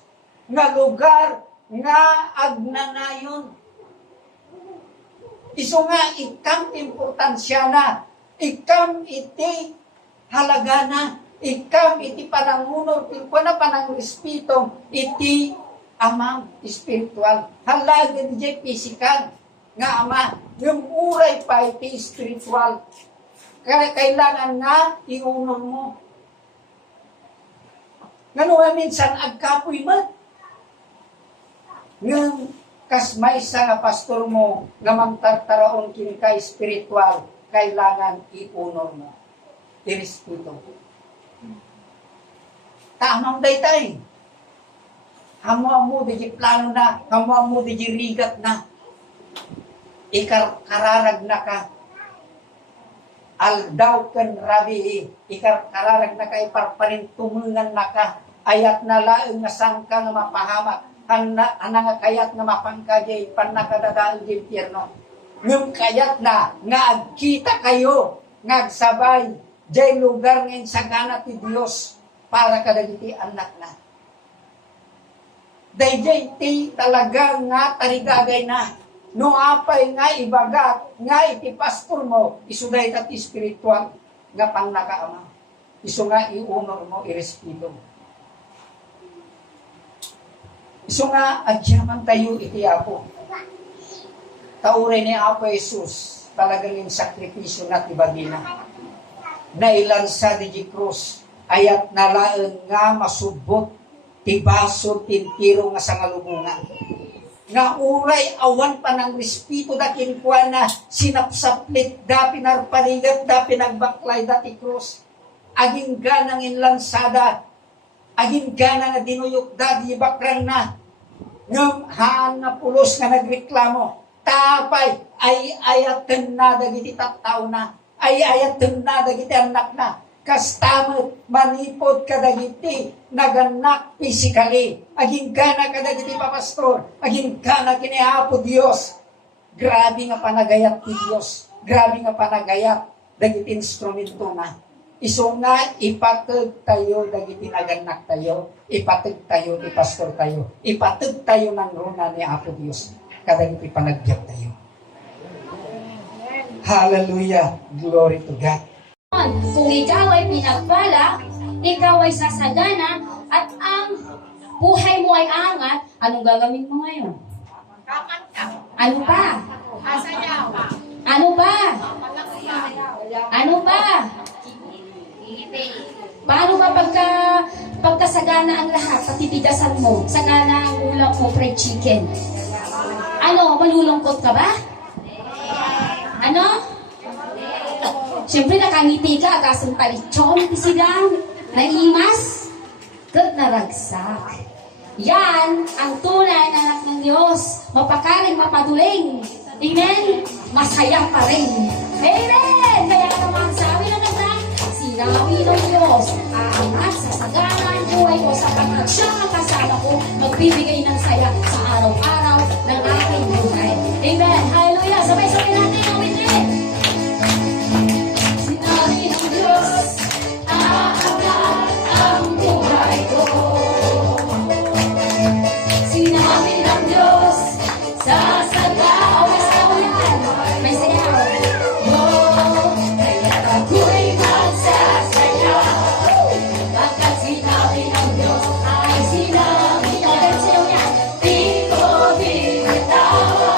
nga lugar, nga agnanayon. Isu nga ikam importansya na, ikam iti halaga na, ikam iti panangunor, na panang espiritu, iti amang espiritual. Halaga di physical, nga ama, yung uray pa iti spiritual. Kaya kailangan nga iunor mo. Nga minsan agkapoy man. Nga kasmay sa nga pastor mo, nga magtartaraon kini ka spiritual, kailangan iunor mo. Irespeto. Tamang daytay. Hamuan mo, di plano na. Hamuan mo, di rigat na. Kararag na ka. Aldaw ken rabi. Kararag na ka, iparparin tumungan na ka. Ayat na laeng nga sangka nga mapahamak. Nga kayat nga mapangkajay, panakadadaan di impyerno. Ngum kayat na, nga agkita kayo, nga agsabay, jay lugar ngayon sa gana ti Diyos, para kadagiti anak na. Dayjay ti talaga nga tarigagay na, no apay nga ibagat, nga iti pastor mo, isuday tat spiritual, nga pang nakaama. Isu nga iunor mo, irespeto mo. Isu nga, adyaman tayo iti Apo. Tauray ni Apo Jesus, talagang yung sakripisyo na tibagina. Nailansa di krus, ayat nalaan nga masubot, tibaso, tintiro nga sa ngalubungan. Nga uray awan pa ng respito da kinkwa na sinapsaplit da pinarpaligat da pinagbaklay da ti krus. Aging ganang inlansada, aging gana nga dinuyok da di bakrang na. Ngam haan na pulos nga nagreklamo. Tapay ay ayatan na dagiti tattaw na. Ay ayatan na dagiti anak na. Kastamot manipod ka dagiti naganak physically. Aging gana ka dagiti papastor. Aging gana kinihapo Dios. Grabe nga panagayat ti Dios. Grabe nga panagayat dagiti instrumento na. Isu nga ipateg tayo dagiti naganak tayo. Ipateg tayo ti pastor tayo. Ipateg tayo ng runa ni Apo Dios. Kadagiti panagbiag tayo. Hallelujah. Glory to God. Kung ikaw ay pinagpala, ikaw ay sasagana, at ang buhay mo ay angat, anong gagawin mo ngayon? Ano pa? Ano pa? Ano pa? Paano ba pagkasagana ang lahat, pati bigasan mo, sagana ang ulam mo, fried chicken? Ano, malulungkot ka ba? Ano? Siyempre nakangiti ka, agasong palitson, sigang, naimas, kat naragsak. Yan ang tunay na anak ng Diyos, mapakaring, mapaduling. Amen? Masaya pa rin. Amen! Kaya naman sabi ng anak, sinabi ng Diyos, aangat sa sagana ang buhay ko sapagkat siya ang kasama ko, magbibigay ng saya sa araw-araw ng aking buhay. Amen! Hallelujah! Sabay-sabay natin ang witness. Sinabi ng Diyos, aangat ang buhay ko. Sinabi ng Diyos, sasagaw. May sayaw yan. May sayaw. Oh, kaya ako'y magsasayaw. Pagkat sinabi ng Diyos ay sinabi niya. May sayaw yan. Di ko bibitaw.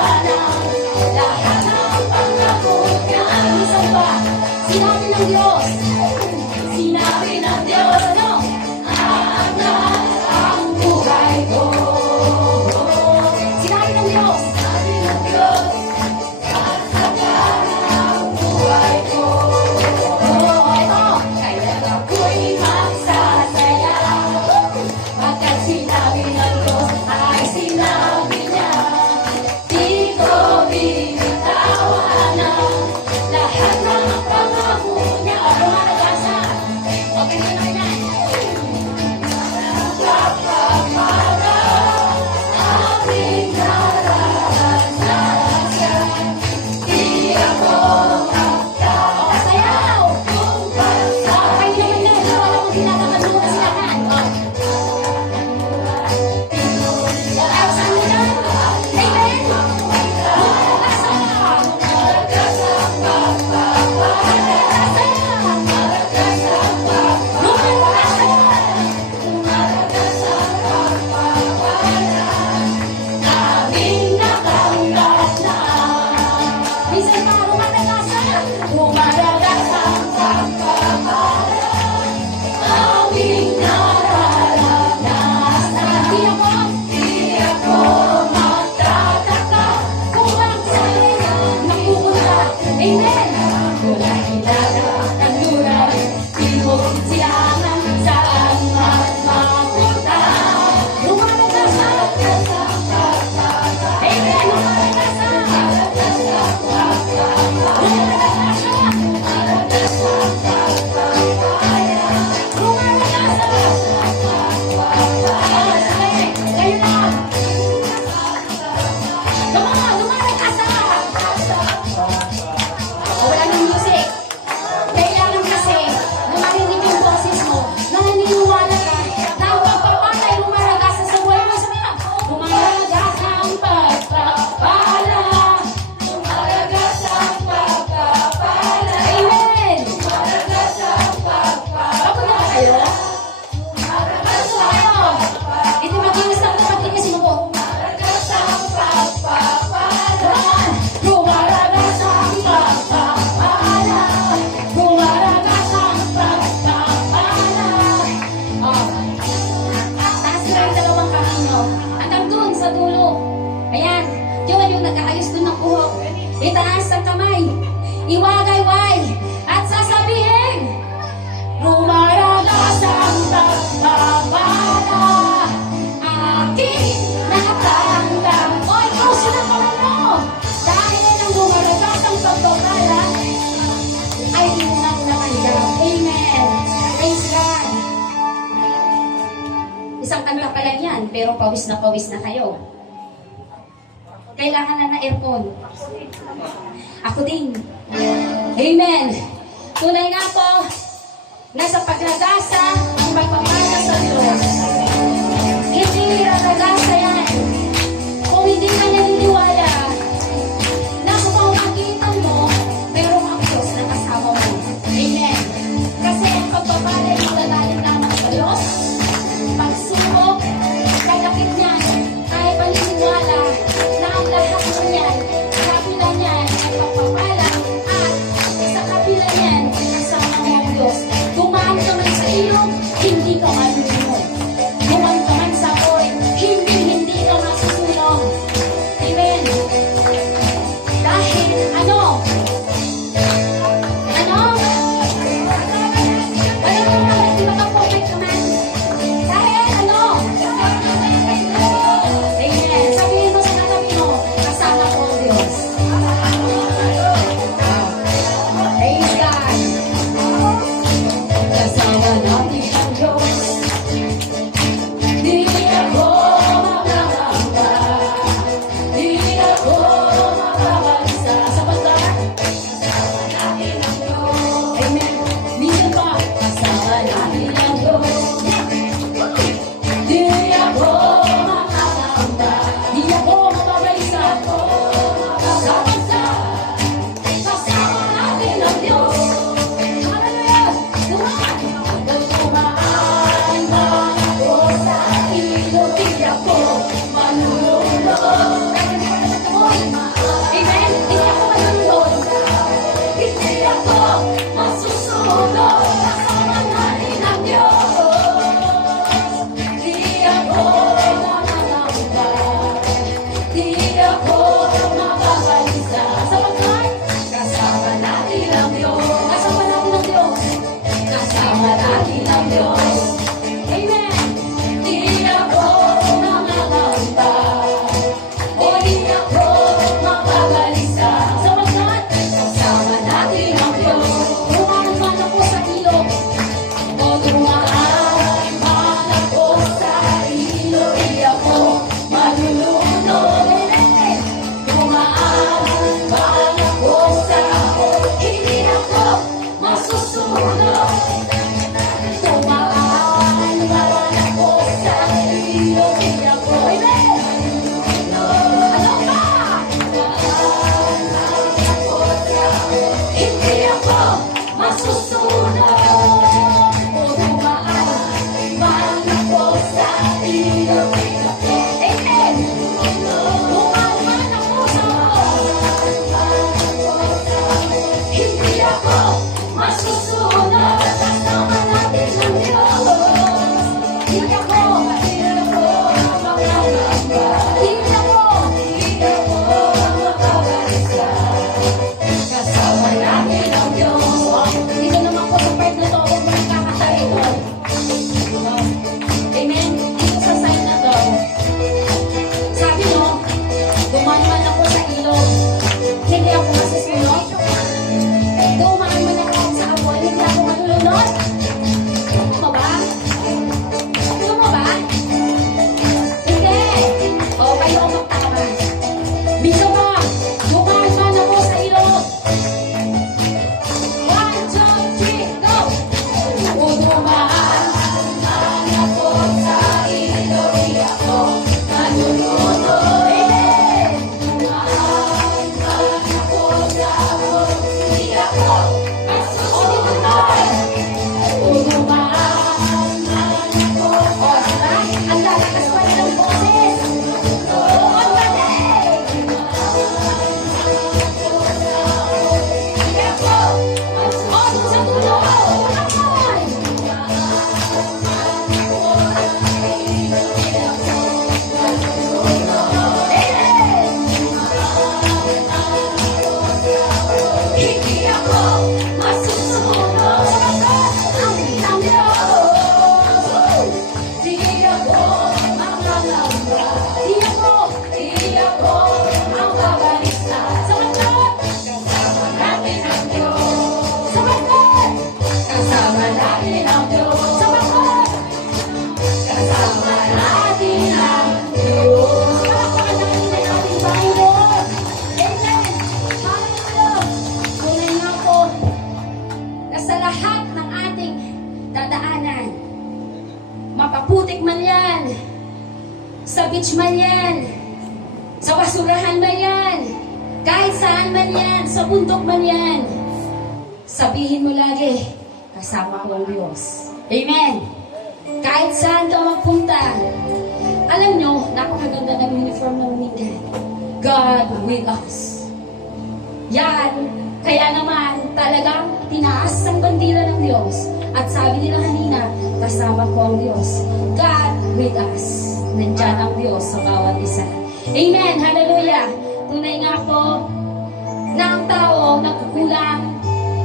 kamay, iwagayway, at sasabihin, lumaragas ang pagpapala, aking natanggap. Oy, close na naman mo! Dahil ang lumaragas ang pagpapala, ay inang natanggap. Amen. Praise God. Isang kanta pa lang yan, pero pawis na kayo. Kailangan na ng aircon. Ako din. Amen. Tunay nga po, nasa paglagasa ang pagpapala sa Diyos. Hindi ragasa yan. Kung hindi ka naniniwala, nasa pamamagitan mo, merong ang Diyos na kasama mo. Amen. Kasi ang pagpapala ay magagaling lamang sa Diyos. Pagsubok, kalakit niyan, ay paniniwala na ang lahat niyan, kabila niyan ay pagpapala at sa kabila niyan, kasama mo ang Diyos. Dumaan ka man sa ilog, hindi ka malulunod. Dumaan ka man sa poy, hindi ka masusunog. Amen. Dahil, ano? Alam mo naman, di ba ka-perfect naman? Dahil, ano? Amen. Sabihin mo sa katabi mo, kasama ko ang Diyos. Praise God. Kasama natin ang Diyos. Di ako makakamba. Di ako makabalisa. Sapagkat kasama natin ang Diyos. Amen. Minsan pa, kasama natin ang Diyos. Di ako makakamba. Di ako makabalisa. Sapagkat kasama natin ang Diyos. Hallelujah! Tumaan man ako sa ilog, di ako malulunod. Amen? Di ako malulunod. Hindi ako masusunod. Kasama natin ang Diyos. Di ako makakamba. Di ako makabalisa. Sapagkat kasama natin ang Diyos. Kasama natin ang Diyos. Kasama natin ang Diyos. Amen. Di ako makakamba. O di ako makabalisa. Sapagkat kasama natin ang Diyos. Dumaan man ako sa ilog. O dumaan man ako sa ilog. Di ako malulunod. Amen. Dumaan man ako sa hindi ako masusunod. Dumaan man ako sa ilog. Di ako. Amen. Ano ba? Dumaan man ako sa hindi ako masusunod. O dumaan man ako sa ilog. Di ako. Amen. Dumaan man ako sa hindi ako masusunod. Kasama natin ang Diyos. Di ako makakamba. Di ako makabalisa. Kasama natin ang Diyos. Dito ako masusunod sapagkat ang ng Diyos. Di ako makakamba, di ako ang babalista sapagkat kasama natin ang Diyos. Sapagkat kasama natin ang Diyos. Sapagkat kasama natin ang Diyos. Palakpakan natin ang ating Panginoon. Amen. Hallelujah. Tunay nga po na sa lahat ng ating dadaanan, mapaputik man yan, sa beach man yan, sa basurahan man yan, kahit saan man yan, sa bundok man yan, sabihin mo lagi, kasama ko ang Diyos. Amen. Kahit saan ka magpunta, alam nyo, napakaganda ng uniform ng Mindan. God with us. Yan, kaya naman talagang tinaas ang bandila ng Diyos. At sabi nila kanina, kasama ko ang Diyos. God with us. Nandyan ang Diyos sa bawat isa. Amen. Hallelujah. Tunay nga po na ang tao nagkukulang.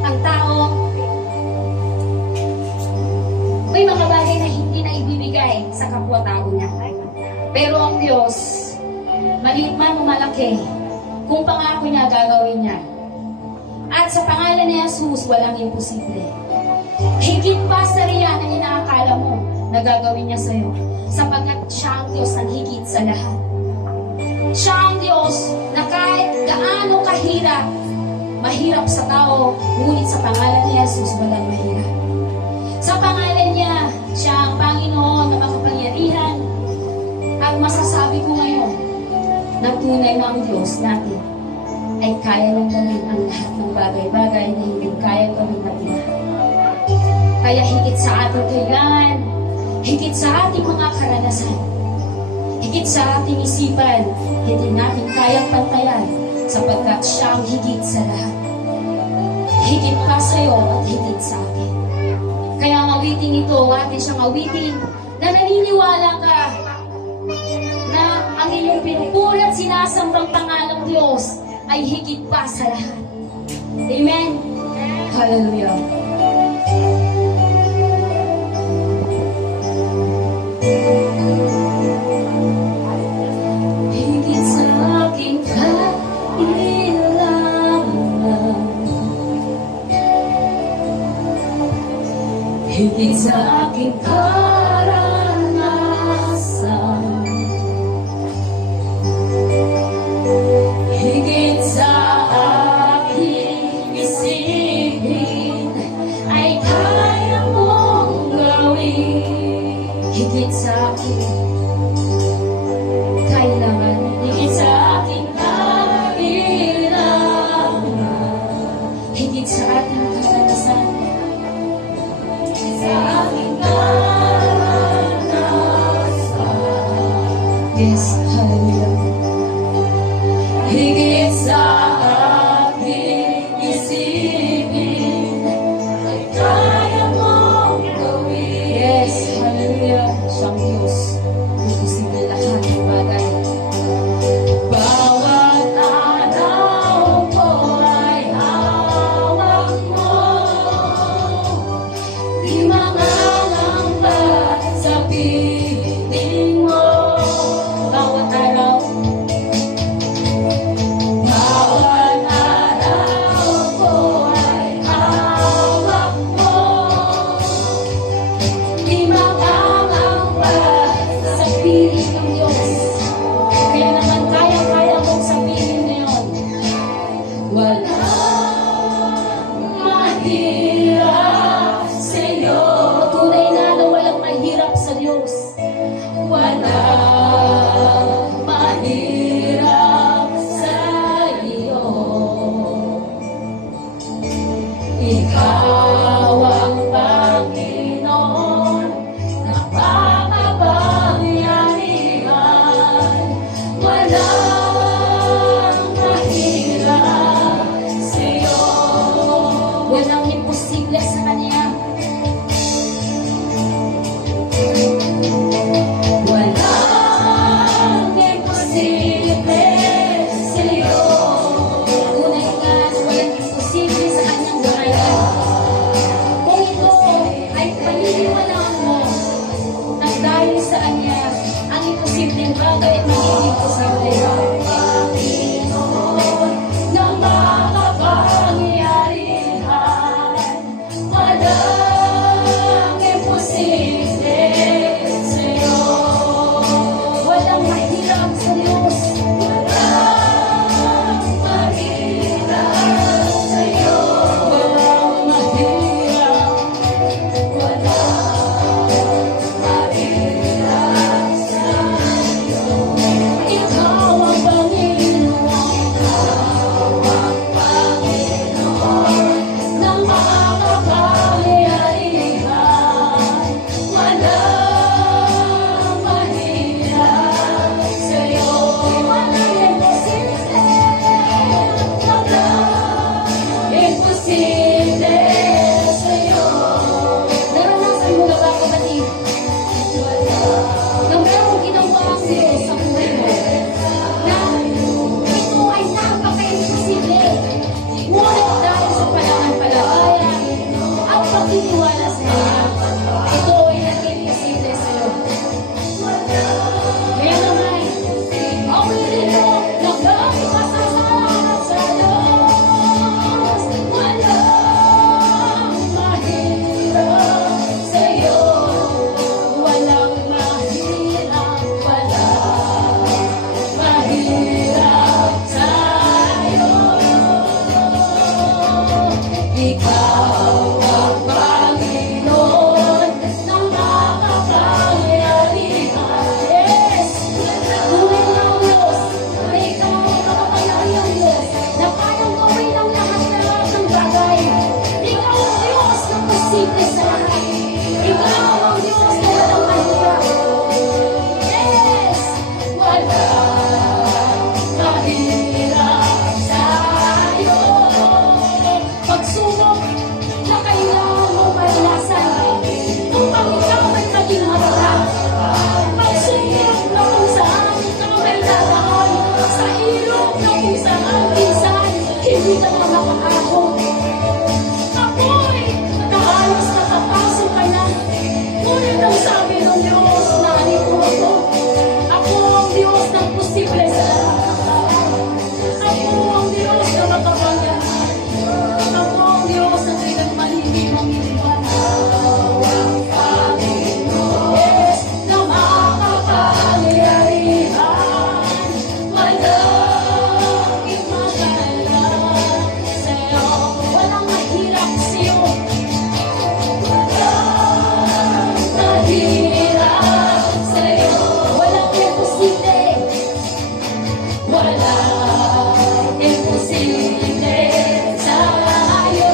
Ang tao may mga bagay na hindi na ibibigay sa kapwa-tao niya. Pero ang Diyos, maliit man o malaki, kung pangako niya, gagawin niya. At sa pangalan ni Jesus, walang imposible. Higit pa sa riyan ang inaakala mo na gagawin niya sa'yo, sapagkat siya ang Diyos ang higit sa lahat. Siya ang Diyos na kahit gaano kahirap, mahirap sa tao, ngunit sa pangalan ni Jesus, walang mahirap. Sa pangalan niya, siya ang Panginoon na makapangyarihan. At masasabi ko ngayon, na tunay na ang Diyos natin ay kaya nang gawin ang lahat ng bagay-bagay na hindi kaya gawin ng iba. Kaya higit sa ating kailangan, higit sa ating mga karanasan, higit sa ating isipan, hindi natin kayang pantayan sapagkat siya ang higit sa lahat. Higit pa sa'yo at higit sa akin. Kaya ang awitin ito, atin siyang awitin na naniniwala ka na ang iyong pinupuri at sinasamrang pangalang Diyos ay higit pa sa lahat. Amen? Hallelujah. Higit sa aking kailangan, higit sa aking karanasan, higit sa aking isipin, ay kaya mong gawin. Higit sa aking kailangan, higit sa aking kailangan, higit sa ating karanasan, higit sa aking karanasan. Yes, hallelujah. Higit sa aking isipin, ay kaya mong gawin. Yes, hallelujah. Siyang Diyos, imposible lahat ng bagay. Bawat araw ko ay hawak mo, di mangangamba sa piling mo. Bawat araw, bawat araw ko ay hawak mo, di mangangamba sa piling ng Diyos. Kaya naman kaya-kaya mong sabihin ngayon, walang mahirap sa'yo. Tunay nga na walang mahirap sa Diyos. Walang mahirap sa iyo. Ikaw ang Panginoon, napakapangyarihan. Walang mahirap sa iyo. Walang imposible sa Kanya. Walang imposible sa iyo. Tunay nga na walang imposible sa Kanyang Ikaw ang Panginoon ng makapangyarihan. Yes! Tunay na ang Diyos na ikaw ang makapangyarihang Diyos na kayang gawin ang lahat-lahat ng bagay. Ikaw ang Diyos na posible sa lahat. Ikaw ang Diyos na walang mahirap. Yes! Walang mahirap sa'yo. Pagsubok na kailangan mong maranasan upang ikaw ay maging matatag. Pagsubok na kung saan ikaw ay dadaan sa ilog na kung saan minsan hindi ka na makaahon. Ako'y nakahalos nakapasok ka na. Ngunit ang sabi ng Diyos, narito ako. Ako ang Diyos ng posible sa lahat. Ako ang Diyos na makapangyarihan. Ako ang Diyos na kailanman hindi mamiliwan. Yes, na makapangyarihan. Walang imagalan sa'yo. Walang mahirap sa'yo. Walang mahirap sa'yo. Walang imposible. Walang imposible sa'yo.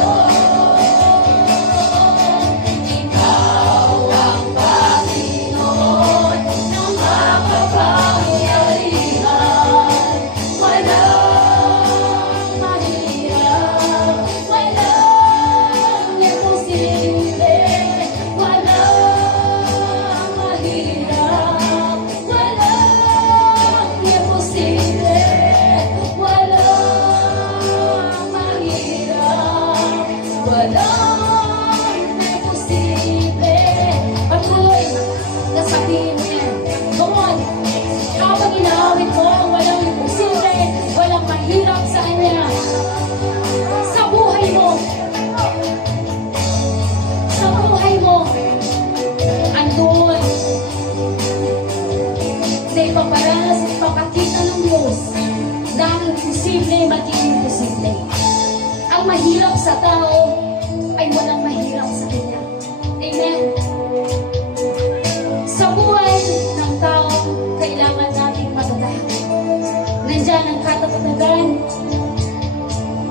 Ikaw ang Panginoon ng makapangyarihan. Walang mahirap, walang imposible. Walang mahirap, walang imposible. Walang mahirap, walang imposible. Patuloy na sabihin mo yan. Come on. Kapag inaawit mo ang walang imposible, walang mahirap sa kanya. Sa buhay mo, sa buhay mo, andun na ipaparanas at ipapakita ng Diyos na ang imposible maging imposible. Ang mahirap sa tao ay walang mahirap sa kanya. Amen. Sa buhay ng tao, kailangan nating matatag. Nandiyan ang katapatagan.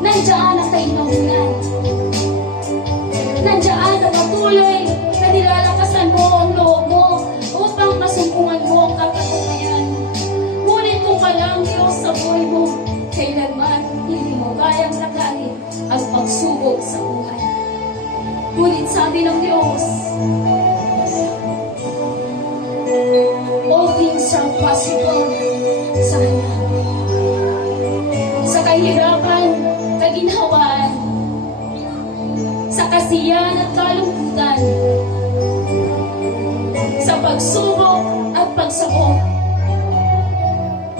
Nandiyan ang kainahunan. Nandiyan ang patuloy na nilalakasan mo ang loob mo upang masumpungan mo ang kapatunayan. Ngunit kung walang Diyos sa buhay mo, kailanman hindi mo kayang lakarin ang pagsubok sa buhay. Ngunit sabi ng Diyos, all things are possible sa Kanya. Sa kahirapan, kaginhawaan, sa kasiyahan at kalungkutan, sa pagsubok at pagsabot,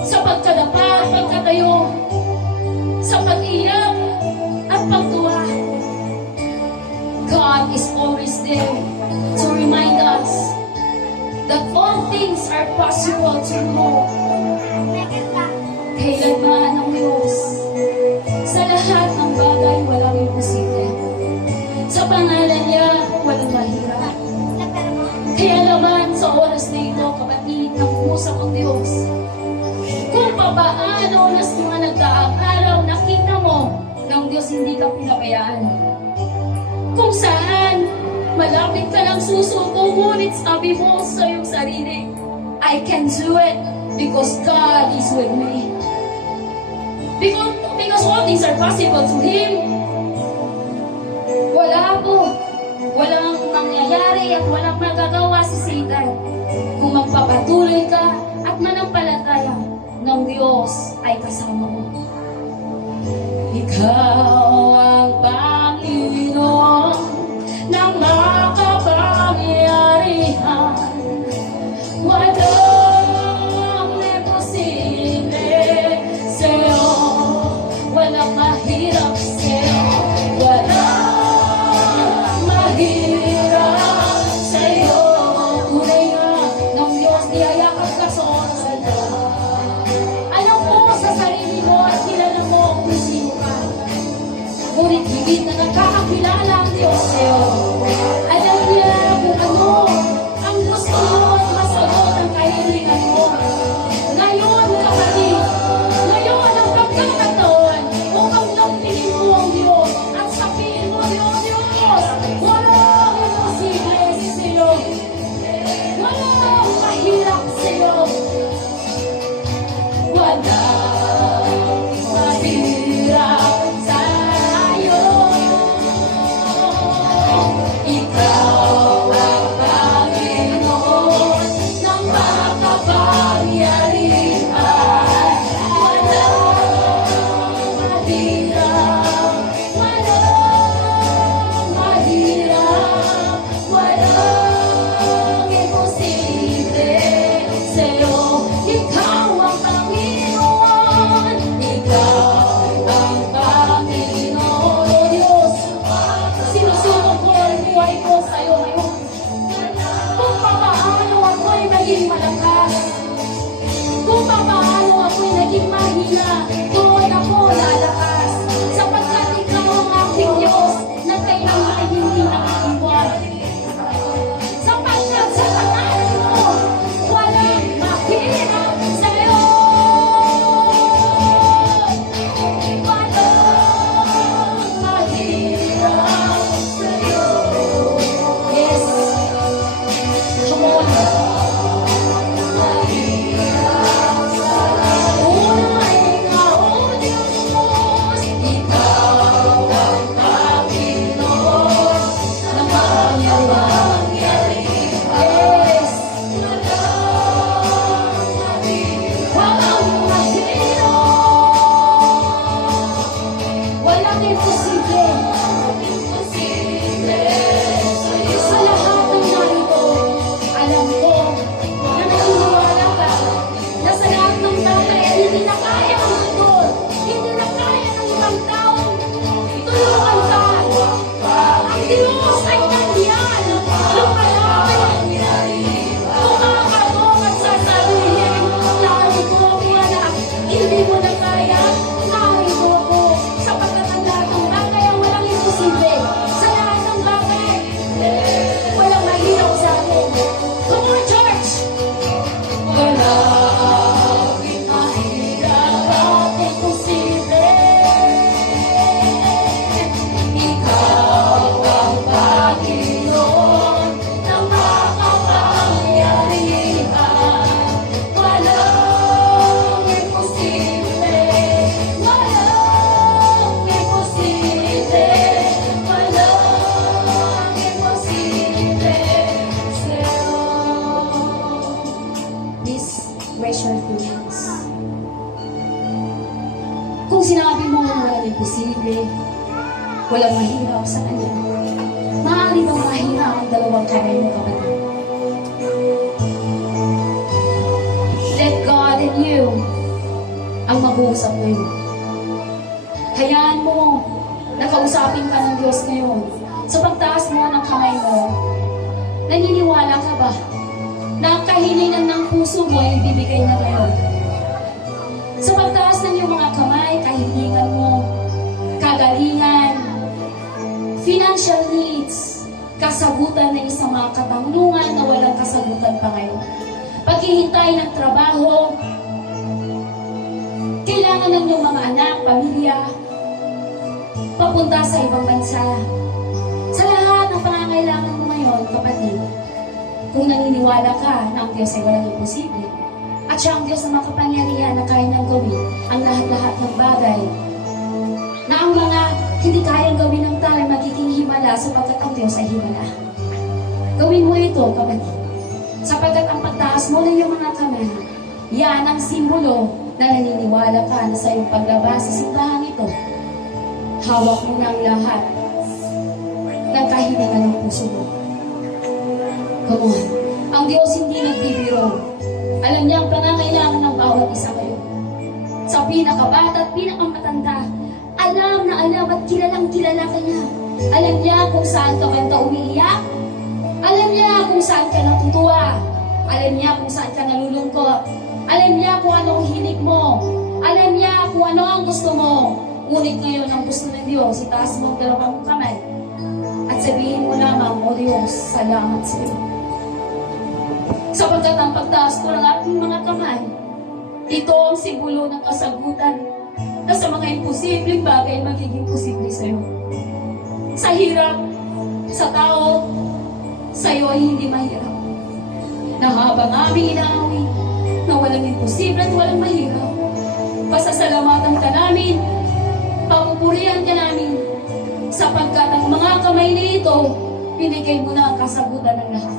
sa pagkadapa at pagkatayo, sa pag-iyak at pagtuwa. God is always there to remind us that all things are possible to you. Kailanman ng Diyos. Sa lahat ng bagay, walang imposible. Sa pangalan niya, walang mahirap. Kaya naman sa oras na ito, kapatid, nag-usap ang Diyos. Kung papaano na sa mga nagdaang araw, nakita mo ng Diyos hindi ka pinabayaan. Kung saan, malapit ka lang susuko, ngunit sabi mo sa iyong sarili, I can do it because God is with me. Because all things are possible to Him. Walang mangyayari at walang magagawa si Satan kung magpapatuloy ka at manampalataya ng Diyos ay kasama mo. Ikaw ang Panginoon ng makapangyarihan. Walang imposible sa'yo. Walang mahirap sa'yo. Walang mahirap sa'yo. Tunay nga ng Diyos, niyayakap ka sa oras na ito. Alam mo sa sarili mo Ngunit higit na nakakakilala ang Diyos sa'yo. Alam niya kung ano ang gusto mo at masagot ang kahilingan mo. Ngayon, kapatid, ngayon ang pagkakataon upang lambingin mo ang Diyos at sabihin mo, Diyos, walang imposible sa'yo. Walang mahirap sa'yo. Walang mahirap sa'yo. Ikaw ang Panginoon ng makapangyarihan. Walang mahirap, walang mahirap, walang imposible sa'yo. Ikaw ang Panginoon, ikaw ang Panginoon, O Diyos. Sinusubok ko ang buhay ko sa'yo ngayon. Kung papaano ako'y naging malakas, kung papaano ako'y naging mahina, doon ako lalakas. Sapagkat ikaw ang aking Diyos na kailangan ay hindi nakaiwan. Sapagkat sa pangalan mo, walang mahirap sa'yo. Walang mahirap sa'yo. Yes. Come on. Una ikaw, O Diyos, ikaw ang Panginoon ng makapangyarihan. Yes. Walang mahirap, walang imposible. Sa lahat ng narito, alam ko na naniniwala ka na sa lahat ng bagay ay hindi na kaya ng mundo, hindi na kaya ng ibang taong tulungan ka. Ang Diyos ay nandiyan, lumalapit, kumakatong at sasabihin, narito ako anak, hindi mo na kaya, narito ako. Sapagkat ang lahat ng bagay ang walang imposible. Sa lahat ng bagay, walang mahirap sa atin. Come on, church! Walang mahirap at imposible. Ikaw ang Panginoon ng makapangyarihan. Walang imposible. Walang imposible. Walang imposible sa'yo. Please, raise your hands. Kung sinabi mo na walang imposible, walang mahirap sa kanya, maaari bang mahirap ang dalawang kamay mo, kapatid? Let God and you ang mag-uusap ngayon. Hayaan mo na kausapin ka ng Diyos ngayon. Sa pagtaas mo ng kamay mo, naniniwala ka ba na ang kahilingan ng puso mo ay ibibigay na ngayon? Sa pagtaas ng iyong mga kamay, kahilingan mo, kagalingan, financial needs, kasagutan ng isang mga katanungan na walang kasagutan pa ngayon. Paghihintay ng trabaho, kailangan ng iyong mga anak, pamilya, papunta sa ibang bansa. Sa lahat ng pangangailangan mo ngayon, kapatid, kung naniniwala ka na ang Diyos ay walang imposible, at siya ang Diyos na makapangyarihan na kaya niyang gawin ang lahat-lahat ng bagay, na ang mga hindi kayang gawin ng tao ay magiging himala sapagkat ang Diyos ay himala. Gawin mo ito, kapatid, sapagkat ang pagtaas mo ng iyong mga kamay, yan ang simbolo na naniniwala ka na sa iyong paglabas sa simbahan ito, hawak mo na ang lahat ng kahilingan ng puso mo. Come on. Ang Diyos hindi nagbibiro. Alam niya ang pangangailangan ng bawat isa kayo. Sa pinakabata at pinakamatanda, alam na alam at kilalang kilala ka niya. Alam niya kung saan ka banta umiiyak. Alam niya kung saan ka natutuwa. Alam niya kung saan ka nalulungkot. Alam niya kung anong hilig mo. Alam niya kung ano ang gusto mo. Ngunit ngayon, ang gusto ng Diyos, itaas mo ang dalawang kamay at sabihin mo lamang, O Diyos, salamat sa iyo. Sapagkat ang pagtaas ko ng aking mga kamay, ito ang simbolo ng kasagutan na sa mga imposibleng bagay magiging posible sa iyo. Sa hirap, sa tao, sa iyo ay hindi mahirap. Na habang aming inaawi, na walang imposible at walang mahirap, pasasalamatan ka namin, papupurihan ka namin, sapagkat ang mga kamay na ito, binigay mo na ang kasagutan ng lahat.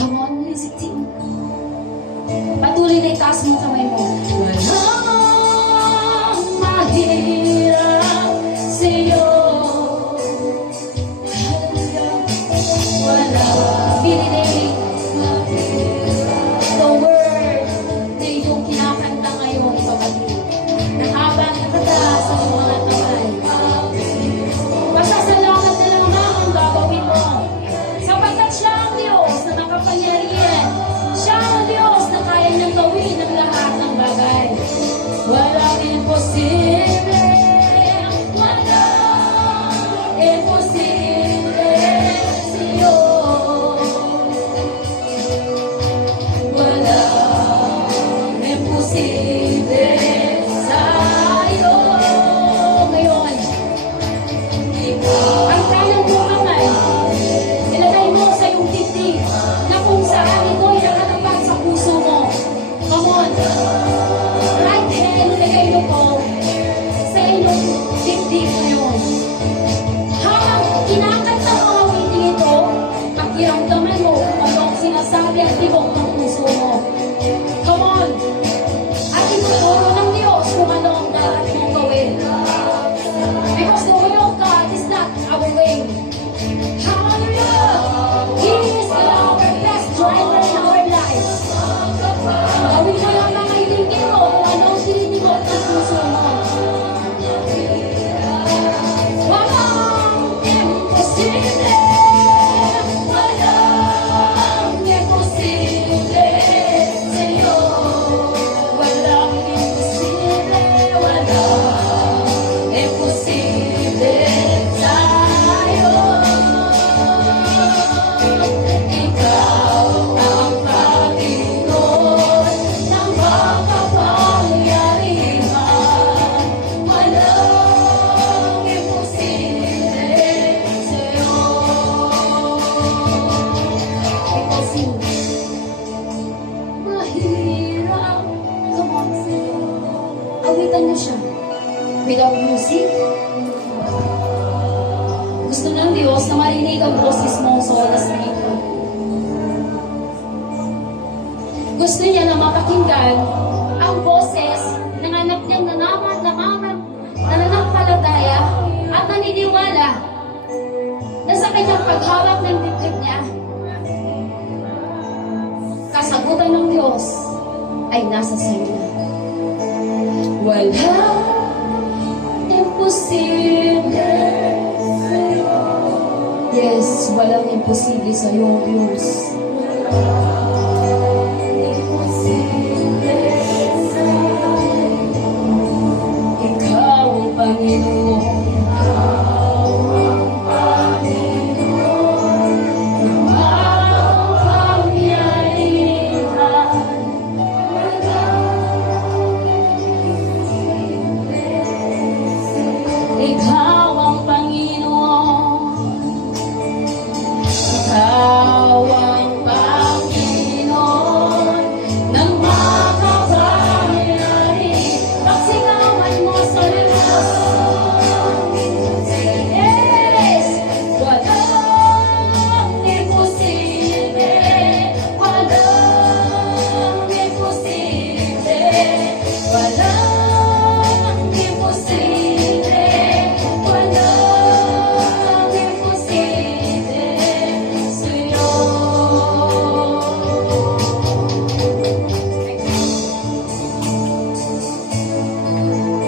Come on, music team. Patuloy na itaas mo kamay mo. Walang mahirap sa'yo. Walang binigay. The word na iyong kinakanta ngayon, kapatid, na habang nakataas ang mga kamay, pasasalamat na lamang ang gagawin mo. Sapagkat siya ang Diyos na nakapangyarihan. Siya ang Diyos na kaya niyang gawin ang lahat ng bagay. Walang imposible. Walang imposible sa'yo. Walang imposible sa'yo. Ngayon, ang kanan mo kamay, ilagay mo sa iyong dibdib na kung saan ito'y nakatapat sa puso mo. Come on. Right hand, ilagay mo po sa iyong dibdib ngayon. Habang kinakanta mo ang hindi ito, pakiramdaman mo kung ano ang sinasabi at tibok ng puso mo. Come on. At ituturo ng Diyos kung ano ang dapat mong gawin. Because the way of God is not our way. Hallelujah! He is our best driver in our lives. Gawin mo lang mga hilingin mo kung ano ang tinitibok ng puso mo. Walang imposible. Walang imposible sa'yo. Walang imposible. Walang imposible sa'yo. Ikaw ang Panginoon ng makapangyarihan. Walang imposible sa'yo. Imposible. Mahirap. Come on, sa'yo. Awitan niyo siya. Without music. Gusto ng Diyos na marinig ang boses mo sa oras na ito. Gusto niya na mapakinggan ang boses ng anak niyang nananampalataya at naniniwala na sa kanyang paghawak ng dibdib niya, kasagutan ng Diyos ay nasa sayo na. Walang imposible sa'yo. Yes, walang imposible sa'yo, Diyos. Imposible sa'yo. Ikaw ang Panginoon. Ikaw ang Panginoon. Ng makapangyarihan. Ikaw ang Panginoon. Ikaw ang Panginoon ng makapangyarihan. Pagsingawan mo sa Diyos. Yes! Walang imposible. Walang imposible. Walang imposible. Walang imposible sa'yo.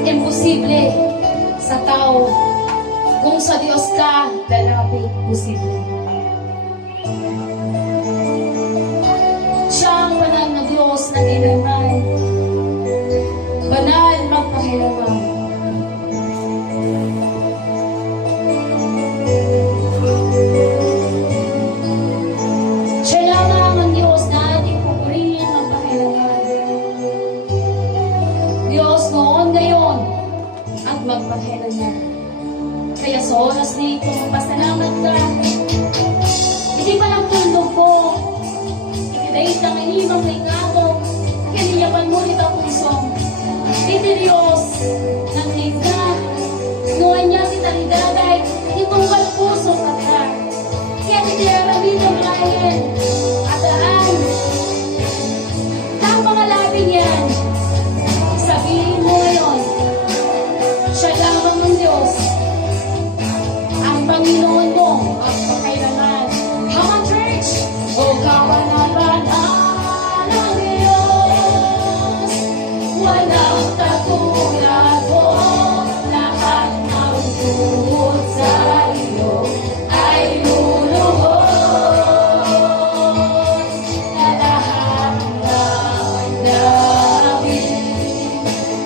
Imposible sa tao. Kung sa Diyos ka, lalapit, posible. Siya ang banal na Diyos na kailanman. Banal magpakiramay. sa oras na ito, magpasalamat ka. Hindi pa lang tundog ko. Ikidait ang inimang ligado. Kiniyapan mo nito pusong. Titirios ng ligda. Nuwan niya kita ligagay. Itunggal puso ka ka. Kaya titiramin ang layan. At aan. Ang mga labing yan. Sabihin mo ngayon. Siya lamang ng Diyos. Ang Panginoon mo at pakailangan. Come on, church! O kapanabanan ng Diyos, walang katulad mo. Lahat ng tuhod sa iyo ay luluhod. Na lahat ng namin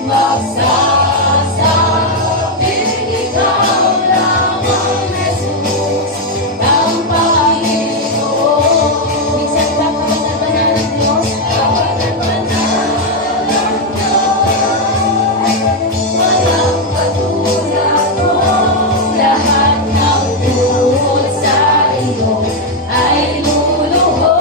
magsasabing ikaw lamang, Jesus, ang Panginoon. Minsan ba kapanabanan ng Diyos? Kapanabanan ng Diyos, walang katulad mo. Lahat ng tuhod sa iyo ay luluhod.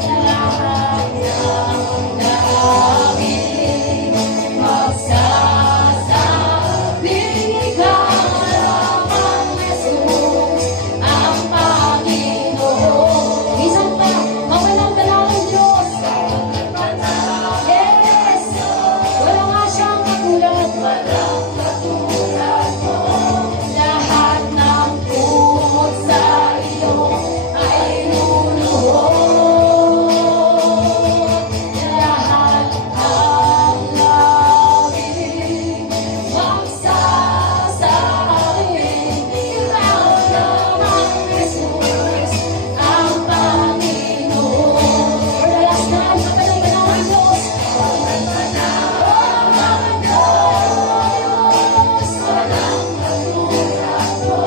Na lahat ng namin magsasabing ikaw lamang, Jesus, ang Panginoon. Minsan pa, mawalang dalawang Diyos. Yes! Wala nga siyang katulad. Walang katulad mo. Lahat ng tuhod sa iyo ay luluhod. Lahat ng labing magsasabing ikaw lamang, Jesus, ang Panginoon. For the last time, kapanabanan ng Diyos. Kapanabanan ng Diyos, walang katulad mo.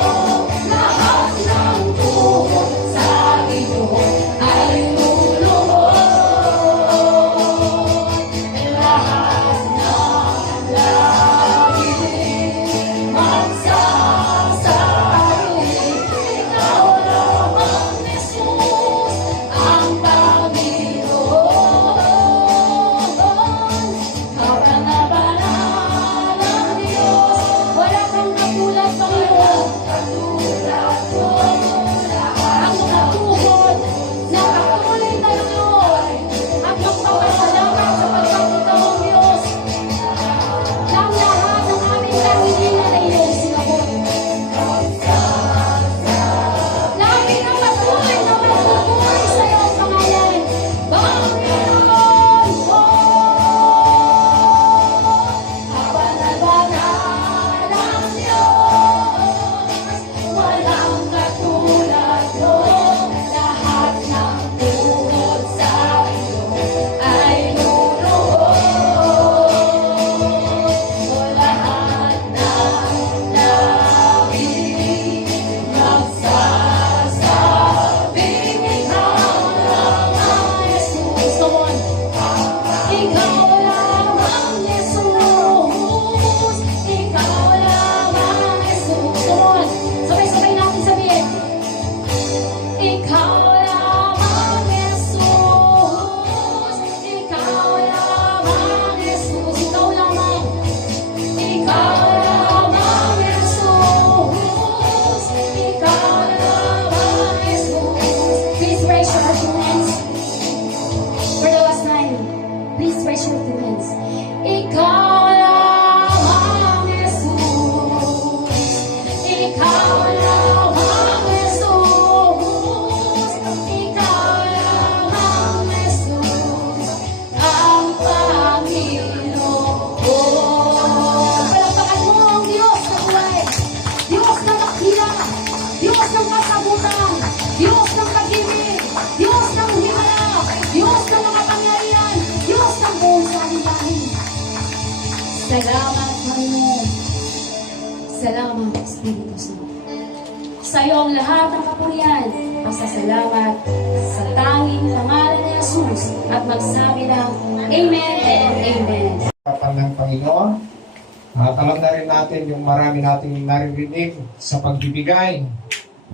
Lahat ng tuhod sa iyo ay luluhod. Lahat ng labing magsasabing ikaw lamang, Jesus, ang Panginoon. Kapanabanan ng Diyos, wala kang katulad, Panginoon. Katulad mo. Ang mga tuhod na patuloy na Lord at magpapasalamat sa pagkakita mo, Diyos, ng lahat ng aming kahilingan ay iyong sinabot. Namin ang patuloy na magpupuri sa iyong pangalan, Panginoon ko. Kapanabanan ng Diyos, walang katulad mo. Lahat ng tuhod sa iyo ay luluhod. Lahat ng labing magsasabing ikaw lamang, Jesus. Come on. Ikaw lamang, Jesus. Ikaw lamang, Jesus. Come on. Sabay-sabay natin sabihin. Ikaw lamang, Jesus. Ikaw lamang, Jesus. Ikaw lamang. Ikaw lamang, Jesus. Ikaw lamang, Jesus. Please raise your two hands. For the last time, please raise your two hands. Ikaw lamang, Jesus. Ikaw lamang, Jesus. Ikaw lamang, Jesus, ang Panginoon. Palakpakan mo ang Diyos na buhay. Diyos na dakila. Diyos ng kasabutan. Diyos ng pag-ibig. Diyos ng himala. Diyos ng makapangyarihan. Diyos ng buong sanlibutan. Salamat, Panginoon. Salamat, Espiritu Santo. Sa iyo ang lahat ng kapurihan, pasasalamat sa tanging pangalan ni Jesus at magsabi ng Amen and Amen. Harapan ng Panginoon, At alam na rin natin yung marami nating naririnig sa pagbibigay.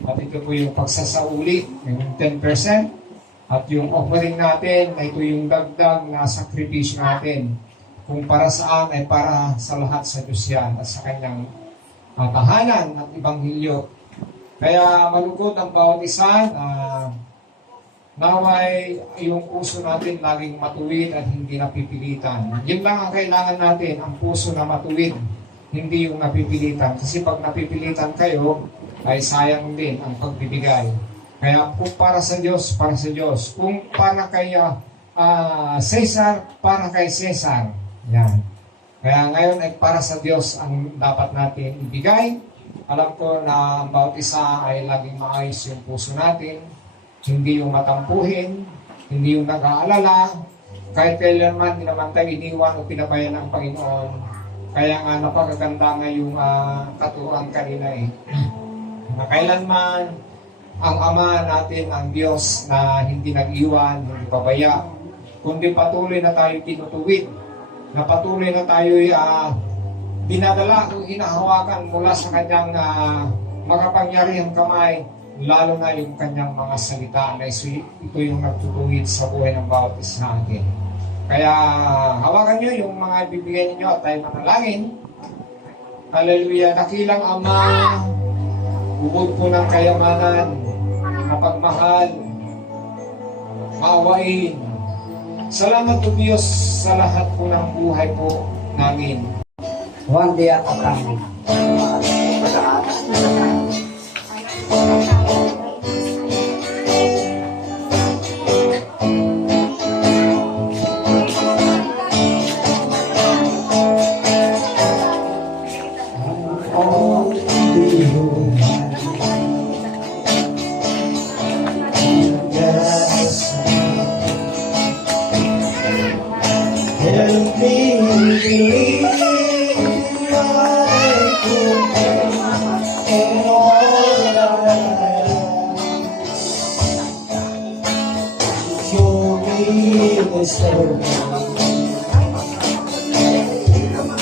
At ito po yung pagsasauli, yung 10%. At yung offering natin, ito yung dagdag na sakripisyo natin. Kung para saan ay para sa lahat sa Diyos yan at sa kanyang tahanan at ibanghilyo. Kaya malugod ang bawat isa na naway yung puso natin laging matuwid at hindi napipilitan. Yun lang ang kailangan natin, ang puso na matuwid, hindi yung napipilitan. Kasi pag napipilitan kayo, ay sayang din ang pagbibigay. Kaya kung para sa Diyos, para sa Diyos. Kung para kay Cesar, para kay Cesar. Yan. Kaya ngayon ay para sa Diyos ang dapat natin ibigay. Alam ko na ang bawat isa ay laging maayos yung puso natin. Hindi yung matampuhin, hindi yung nag-aalala. Kahit kailanman, hindi naman tayo iniwan o pinabayan ng Panginoon. Kaya nga napakaganda nga yung katuruan kanina na kailanman ang Ama natin, ang Diyos na hindi nag-iwan, hindi pabaya, kundi patuloy na tayo tinutuwid, na patuloy na tayo dinadala o hinahawakan mula sa kanyang makapangyarihang kamay, lalo na yung kanyang mga salita na ito yung nagtutuwid sa buhay ng bawat isa natin. Kaya hawakan nyo yung mga ibibigay ninyo at tayo manalangin. Hallelujah. Dakilang Ama, bukod po ng kayamanan, mapagmahal, maawain. Salamat po Diyos sa lahat po ng buhay po namin. One day at a time. Help me believe I could in all that I am. Show me the story.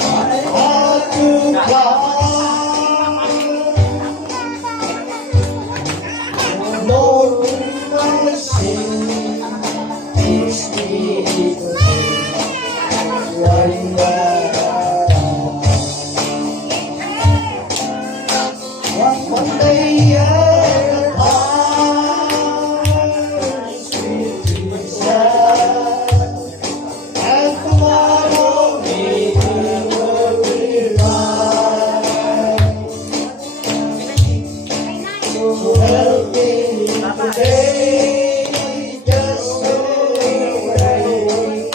I have to climb. Lord, my sin is me. One day at a time, sweet Jesus, and tomorrow we will be right. So help me today, just so pray.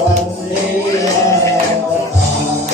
One day at a time.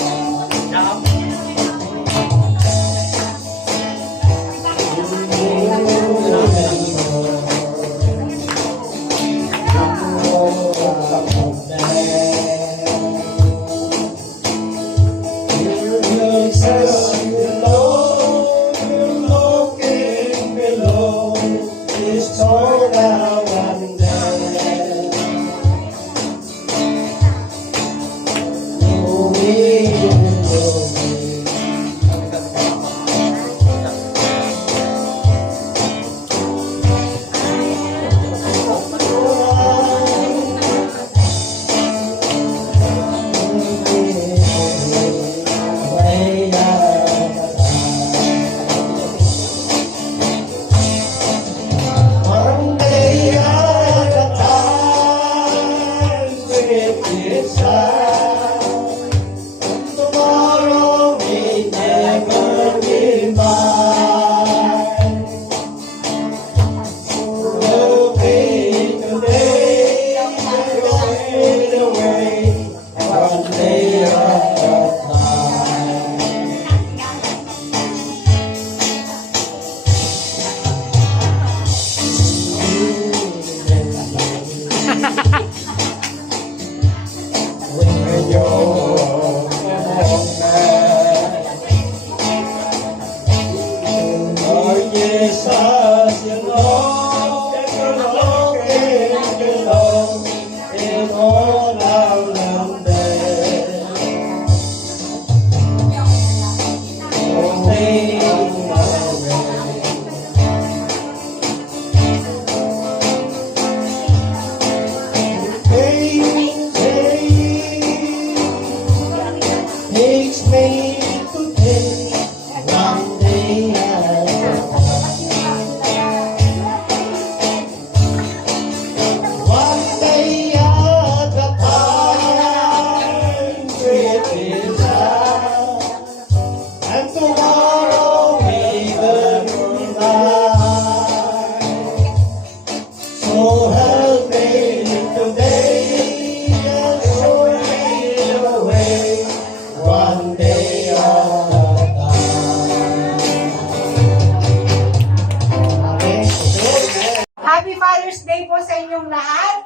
inyong lahat.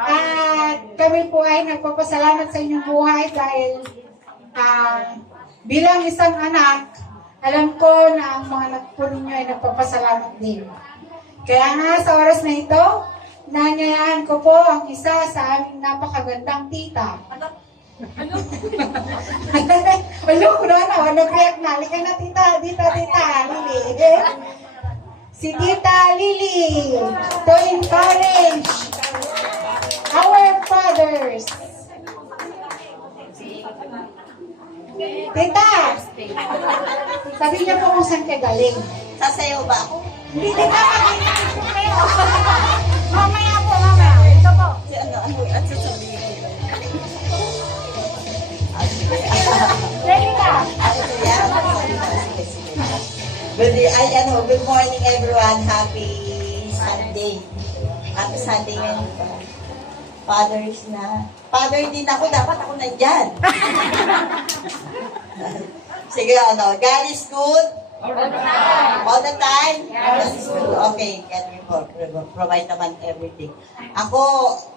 At kami po ay nagpapasalamat sa inyong buhay dahil bilang isang anak, alam ko na ang mga anak po ninyo ay nagpapasalamat din. Kaya nga sa oras na ito, nanyayahan ko po ang isa sa aming napakagandang tita. Ano ko na, nag-react na. Halika na tita, Lili. Si Tita Lili to encourage our fathers. Tita, sabi niya po kung saan ka galing. Sasayaw ba ako? Hindi na makikita kayo. Mamaya po, mamaya. Ito po. At sasabihin ko. Ready ka? Good morning everyone. Happy Sunday. Happy Sunday ngayon. Fathers na. Father din ako. Dapat ako nandyan. Sige, God is good. All the time? Yes. Okay, God will provide naman everything. Ako,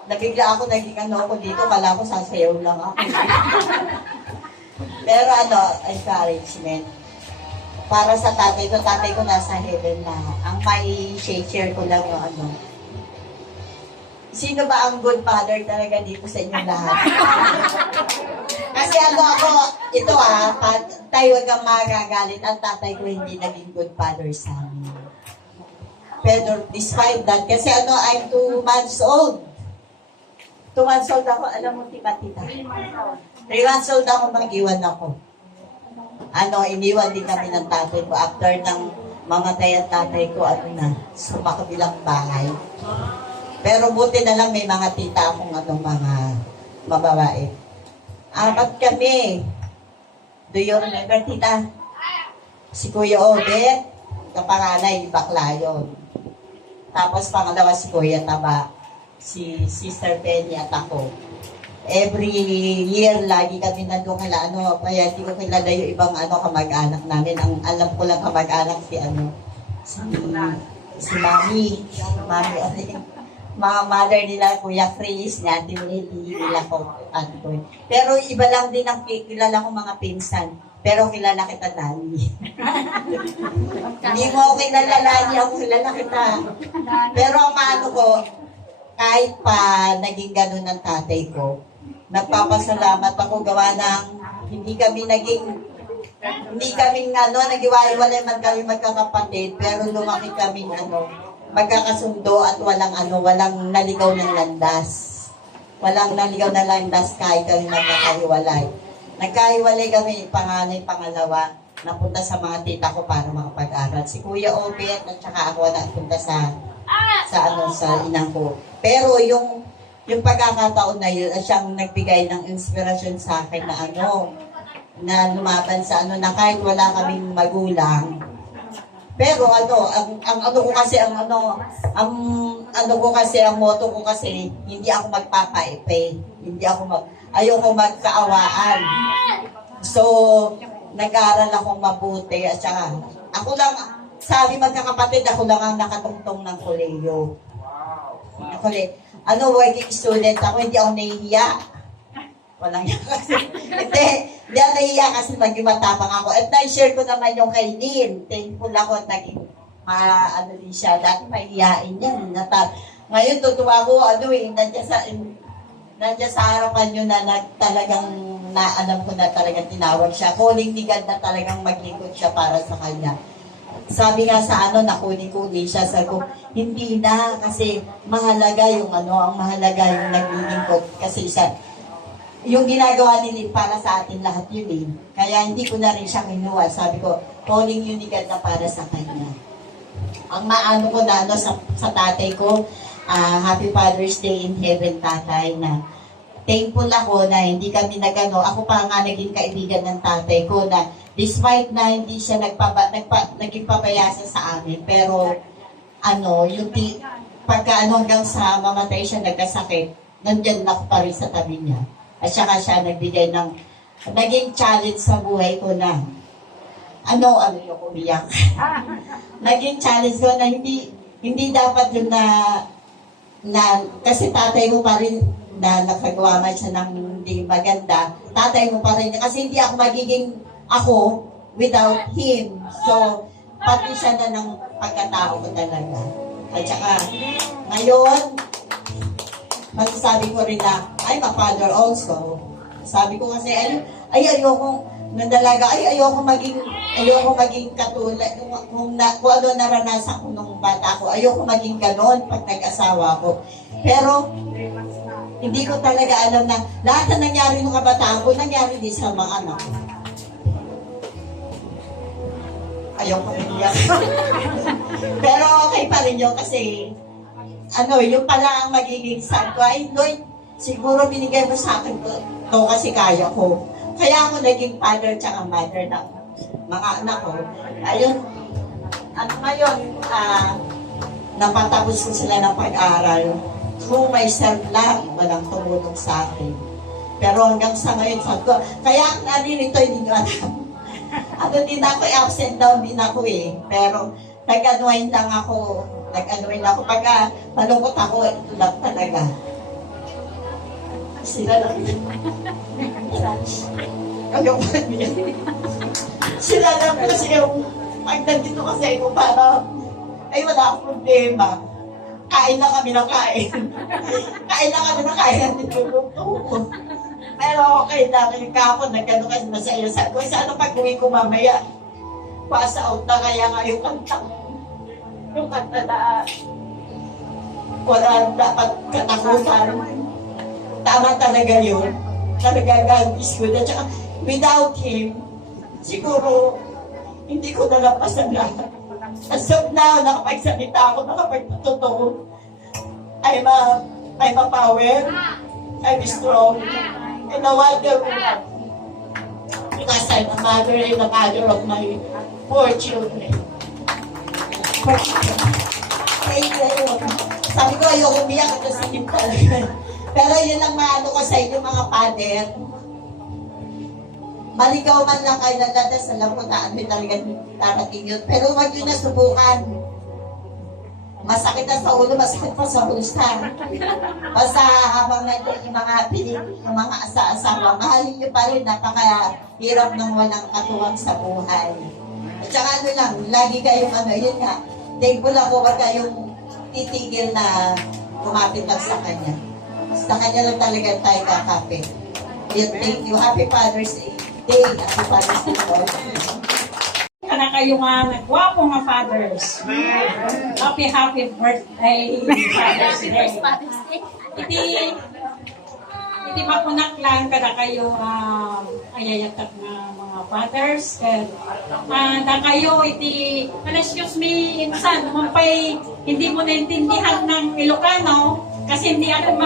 nabigla ako, naging ako dito, kala ko sasayaw lang ako. Pero encouragement. Para sa tatay ko nasa heaven na. Ang may share ko lang yung sino ba ang good father talaga dito sa inyong lahat? Kasi ako, ito tayo huwag kang magagalit. Ang tatay ko hindi naging good father sa amin. Pero despite that, kasi I'm 2 months old. 2 months old ako, alam mo, tita. 3 months old ako, mag-iwan ako. Iniwan din kami ng tatay ko after ng mamatay ang tatay ko, sumakabilang bahay. Pero buti na lang may mga tita akong mga mababae. 4 kami. Do you remember, tita? Si Kuya Obet, kapanganay, bakla yun. Tapos pangalawa si Kuya Taba, si Sister Penny at ako. Every year, lagi kami nandun kaya hindi ko kilala yung ibang kamag-anak namin. Ang alam ko lang kamag-anak si Mami. Mga mother nila, Kuya Chris, ni Ate Willie, nila ko, Ate Koy. Pero iba lang din ang kilala ko mga pinsan. Pero kilala kita, Lani. Hindi mo ako kilala, Lani. Ako kilala kita. Pero ang ko, kahit pa naging ganun ang tatay ko, nagpapasalamat ako gawa ng hindi kami nagiwalay man kami magkakapatid, pero lumaki kami magkakasundo at walang naligaw ng landas. Walang naligaw na landas kahit kami magkakahiwalay. Nagkahiwalay kami, panganay, pangalawa, napunta sa mga tita ko para makapag-aral. Si Kuya Obet at saka ako napunta sa inang ko. Pero yung pagkakataon na yun, siyang nagbigay ng inspirasyon sa akin na lumaban sa na kahit wala kaming magulang. Pero ang motto ko kasi, hindi ako magpapaipe. Ayoko magkaawaan. So, nag-aaral akong mabuti at saka, ako lang, sabi magkakapatid, ako lang ang nakatungtong ng koleyo. Working student ako, hindi ako nahihiya. Walang yan kasi. Hindi ako nahihiya kasi maging matapang ako. At na-share ko naman yung kay Lynn. Thankful ako at naging din siya. Dati mahihiyain yan. Ngayon, tutuwa ko, nandiyan sa harapan nyo na talagang alam ko na talagang tinawag siya. Calling ni God na talagang maglingkod siya para sa kanya. Sabi nga sa nakuni-kuni siya, sabi ko, hindi na, kasi mahalaga yung ang mahalaga yung naglilingkod. Kasi yung ginagawa nila para sa atin lahat yun Kaya hindi ko na rin siya kinuha. Sabi ko, calling yun ni God na para sa kanya. Ang ko na sa tatay ko, Happy Father's Day in Heaven, tatay, na thankful ako na hindi kami ako pa nga naging kaibigan ng tatay ko na despite na hindi siya naging pabayasa sa amin, pero pagka hanggang sa mamatay siya, nagkasakit, nandyan ako pa rin sa tabi niya. At saka siya nagbigay naging challenge sa buhay ko na, yung umiyak. Naging challenge ko na hindi dapat yun na kasi tatay mo pa rin na nakagawa man siya ng hindi maganda, tatay mo pa rin kasi hindi ako magiging ako without him. So, pati siya na ng pagkatao ko talaga. At saka, ngayon, masasabi ko rin na, I'm a father also. Sabi ko kasi, ayoko maging katulad, kung ano naranasan ko nung bata ko, ayoko maging ganon pag nag-asawa ko. Pero, hindi ko talaga alam na lahat na nangyari nung kabataan ko, nangyari din sa mga anak ko. Ayoko umiyak. Pero okay pa rin yun kasi, yung pala ang magiging son ko. Ay, Lord, siguro binigay mo sa akin to kasi kaya ko. Kaya ako naging father tsaka mother ng mga anak ko. Ayun, ngayon, napatapos ko sila ng pag-aaral. Through myself lang, walang tumulong sa akin. Pero hanggang sa ngayon, sabi ko, kaya naririto, hindi nyo alam. Din ako, absent down din ako Pero, nag-unwind lang ako. Pagka malungkot ako, ito lang talaga. Sila lang. Sila lang kasi yung pag nandito kasi ako para wala akong problema. Kain lang kami ng kain. Kain lang kami ng kain at niluluto ko. Pero okay lang. Kahapon nagkano kasi masaya sa ko. Sana pag-uwi ko mamaya, pass out na kaya nga yung kanta. Yung kanta na wala dapat katakutan. Tama talaga yun. Talaga God is good. At saka, without Him, siguro, hindi ko nalampasan lahat. As of now, nakapagsalita ako, nakapagtotoo. I'm a power. I'm strong. And a wonder woman. Because I'm a mother and a mother of my 4 children. Thank you. Sabi ko, ayoko umiyak at nasikip talaga. Pero yun lang maano ko sa inyo mga father. Maligaw man lang kayo nagdadasal lang ko na ano talaga darating yun. Pero wag yun nasubukan. Masakit na sa ulo, masakit pa sa pusa. Basta habang nandun yung mga asa-asawa, mahalin nyo pa rin, napakahirap ng walang katuwang sa buhay. At saka ano lang, lagi kayong yun nga, thankful ako, wag kayong titigil na kumapit lang sa Kanya. Sa Kanya lang talaga tayo kakapit. Thank you. Happy Father's Day. Happy Father's Day. Na kayo nga nagwapo nga fathers. Happy birthday, Father's Day. Iti makunak lang kada kayo ayayatak na mga fathers. Na kayo excuse me, insan, mampay hindi mo naintindihan ng Ilocano kasi hindi ako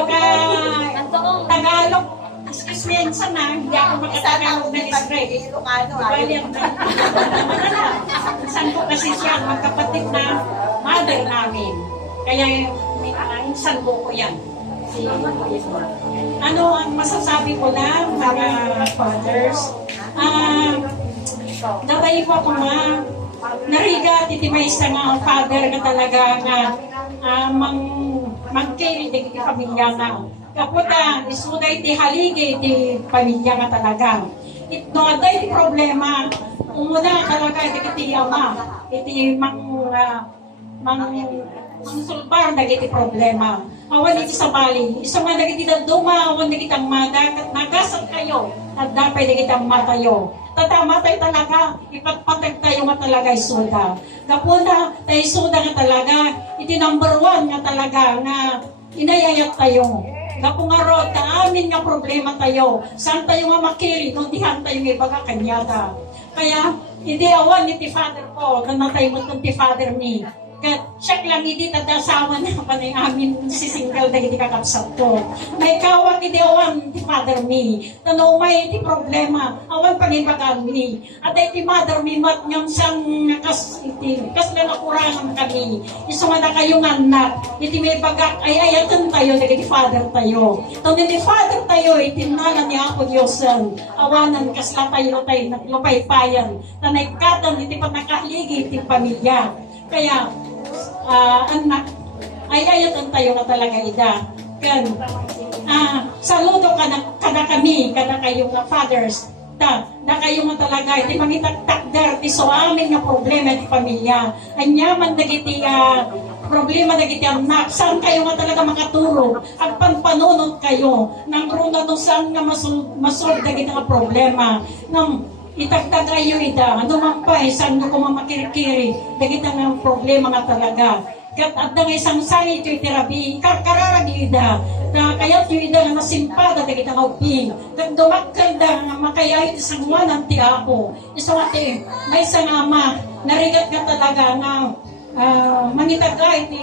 Tagalog. Excuse me, insan hindi ako makatagalog ng Israel. Ilocano. Insan ko kasi siya, magkapatid na mother namin. Kaya insan ko yan. Ano ang masasabi ko lang, mga fathers? Dabay ko ako nga, nariga, titimay sa nga father na talaga nga magkaili di pamilya na. Kaputa, isuday ti haligi ti pamilya nga talaga. Ito aday ti problema, umuna talaga iti ama, iti sulbar dagiti problema. Awan iti sa bali, isa nga dagiti daduma, awan dagiti ang nagasat kayo, at dapat dagiti ang matayo. Tatamatay talaga, ipatpatag tayo nga talaga isuda. Kapuna, tayo isuda nga talaga, iti number 1 nga talaga, nga inayayat tayo. Kapungaro, ta amin nga problema tayo. Saan tayo nga makiri, kung dihan tayo nga ibaga kanyata. Kaya, hindi awan iti father ko, nanatay mo itong ti father ni. Kat siya lang hindi tatasawa na panay amin si single na hindi kakapsat ko. May kawag hindi awan ti father me. Tanaw may iti problema. Awan panibagan me. At iti mother me mat ngam sang kas na nakurangan kami. Iso nga na kayong anak. Iti may bagak ay ayatan tayo na iti father tayo. Tanaw iti father tayo iti nalan ni ako Diyosan. Awanan kas la tayo tayo naglupaypayan. Tanay katan iti panakahigi iti pamilya. Kaya, anak, ay ayatan tayo nga talaga ida. Kan, saludo kada kami, kada kayo nga fathers, na kayo nga talaga, iti mangitagtakdar, ti so amin nga problema ti pamilya. Anyaman dagiti problema dagiti anak, saan kayo nga talaga makaturo, at panpanunod kayo, nang runa no saan nga masolve dagiti nga problema, nang itagtag kayo ida, ano man pa, saan nga kumamakirikiri, dagiti nga problema nga talaga. Kat at nga isang sangit yung terapi, karkararag yung ida, na kayat yung ida na nasimpada na kita kauping. Kat dumakal da nga makayait isang wanan ti ako. Isang ati, may isang ama, narigat ka talaga na manitagay ti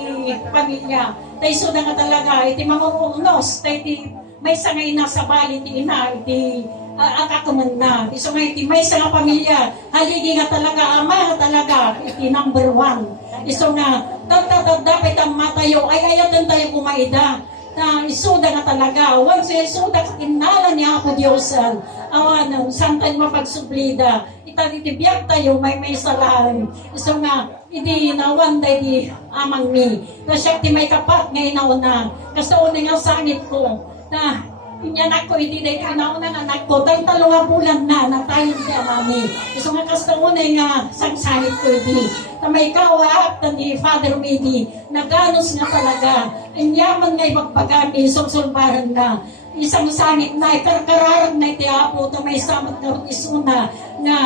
pamilya. Tay so na nga talaga, iti mamurunos, tay ti may isang ina sa bali ti ina, iti akakuman na. Iso nga iti may isang pamilya, haligi nga talaga, ama nga talaga, iti number 1. Iso nga, dapat ang matayo, ay ayatan tayo kumaida. Na isuda na talaga. Once isuda, kinala niya ako Diyosan. Awan, saan tayo mapagsublida. Itatitibiyag tayo, may salahan. Iso nga, hindi nawan tayo di amang mi. Kasi may kapat nga inauna. Kasi una nga sangit ko. Na, inyanak ko, hindi tayo inauna na anak ko. Dahil 3 bulan na tayo siya mami. Iso nga kasi una nga sangit ko hindi. Na may kawaak na ni Father Midi, naganos nga talaga, ang yaman nga ipagpagami, sulsulbaran na, isang sangit na, karkararag na itiapo, na may samat na isuna, nga,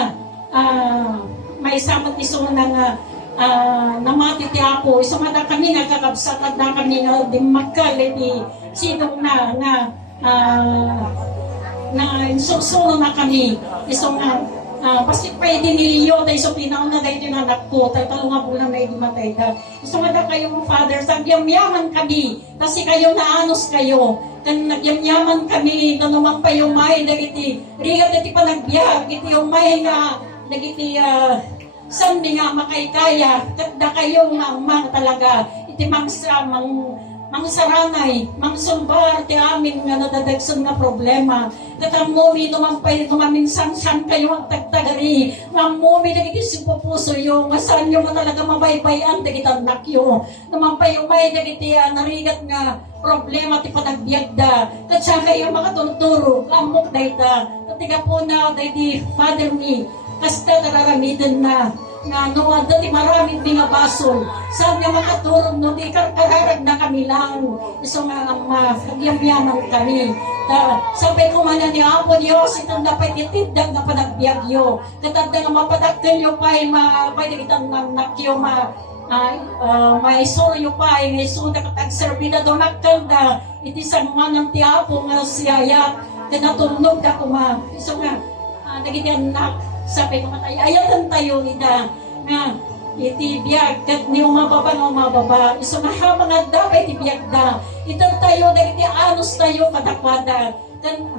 may samat isuna nga, namati itiapo, isang na kami nga kakabsat, at na kami nga dimagkal, iti sinong na insulsuno na kami, isang pasti pwede niliyo tayo so pinauna tayo yung anak ko tayo nga po lang na idimatay ka so nga kayong father nagyamyaman kami kasi kayo naanos kayo kan nagyamyaman kami nanumang pa yung may nagiti rigat iti panagbiag iti yung may nga nagiti sandi nga makaykaya da kayo nga umang talaga iti mangsaranay, mangsumbar, ti amin nga nadadagsan nga problema. Katamumi numaminsan kayo ang tagtagari. Mamumi nagiging pupuso yung saan yung talaga mabaybayan, nagitan nakyo. Numampay umay nagiti narigat nga problema ti panagbiagda. Katsa kayo makatuturo, amok na ita. Katiga po na, di Father me, kasta nararamidan na no, dati maraming mga basol. Saan nga makaturong no, di karkararag na kami lang. Iso nga magyamyaman kami. Sabi ko man ni Apo Diyos, itong dapat itidag na panagbiagyo. Katagda nga mapadagkan yung pa'y pwede kitang nakyo maisuryo pa'y ngaisuda katagserbida doon nakanda. Iti sa mga ng tiapo nga siyayat. Natulnog ka kuma. Iso nga, nagiging anak. Sabi ko matay, ayatan tayo ida nga itibiyag kat ni umababa nga umababa. Iso nga mga dapat itibiyag da. Itan tayo, nagiti anos tayo kadakwada. Kan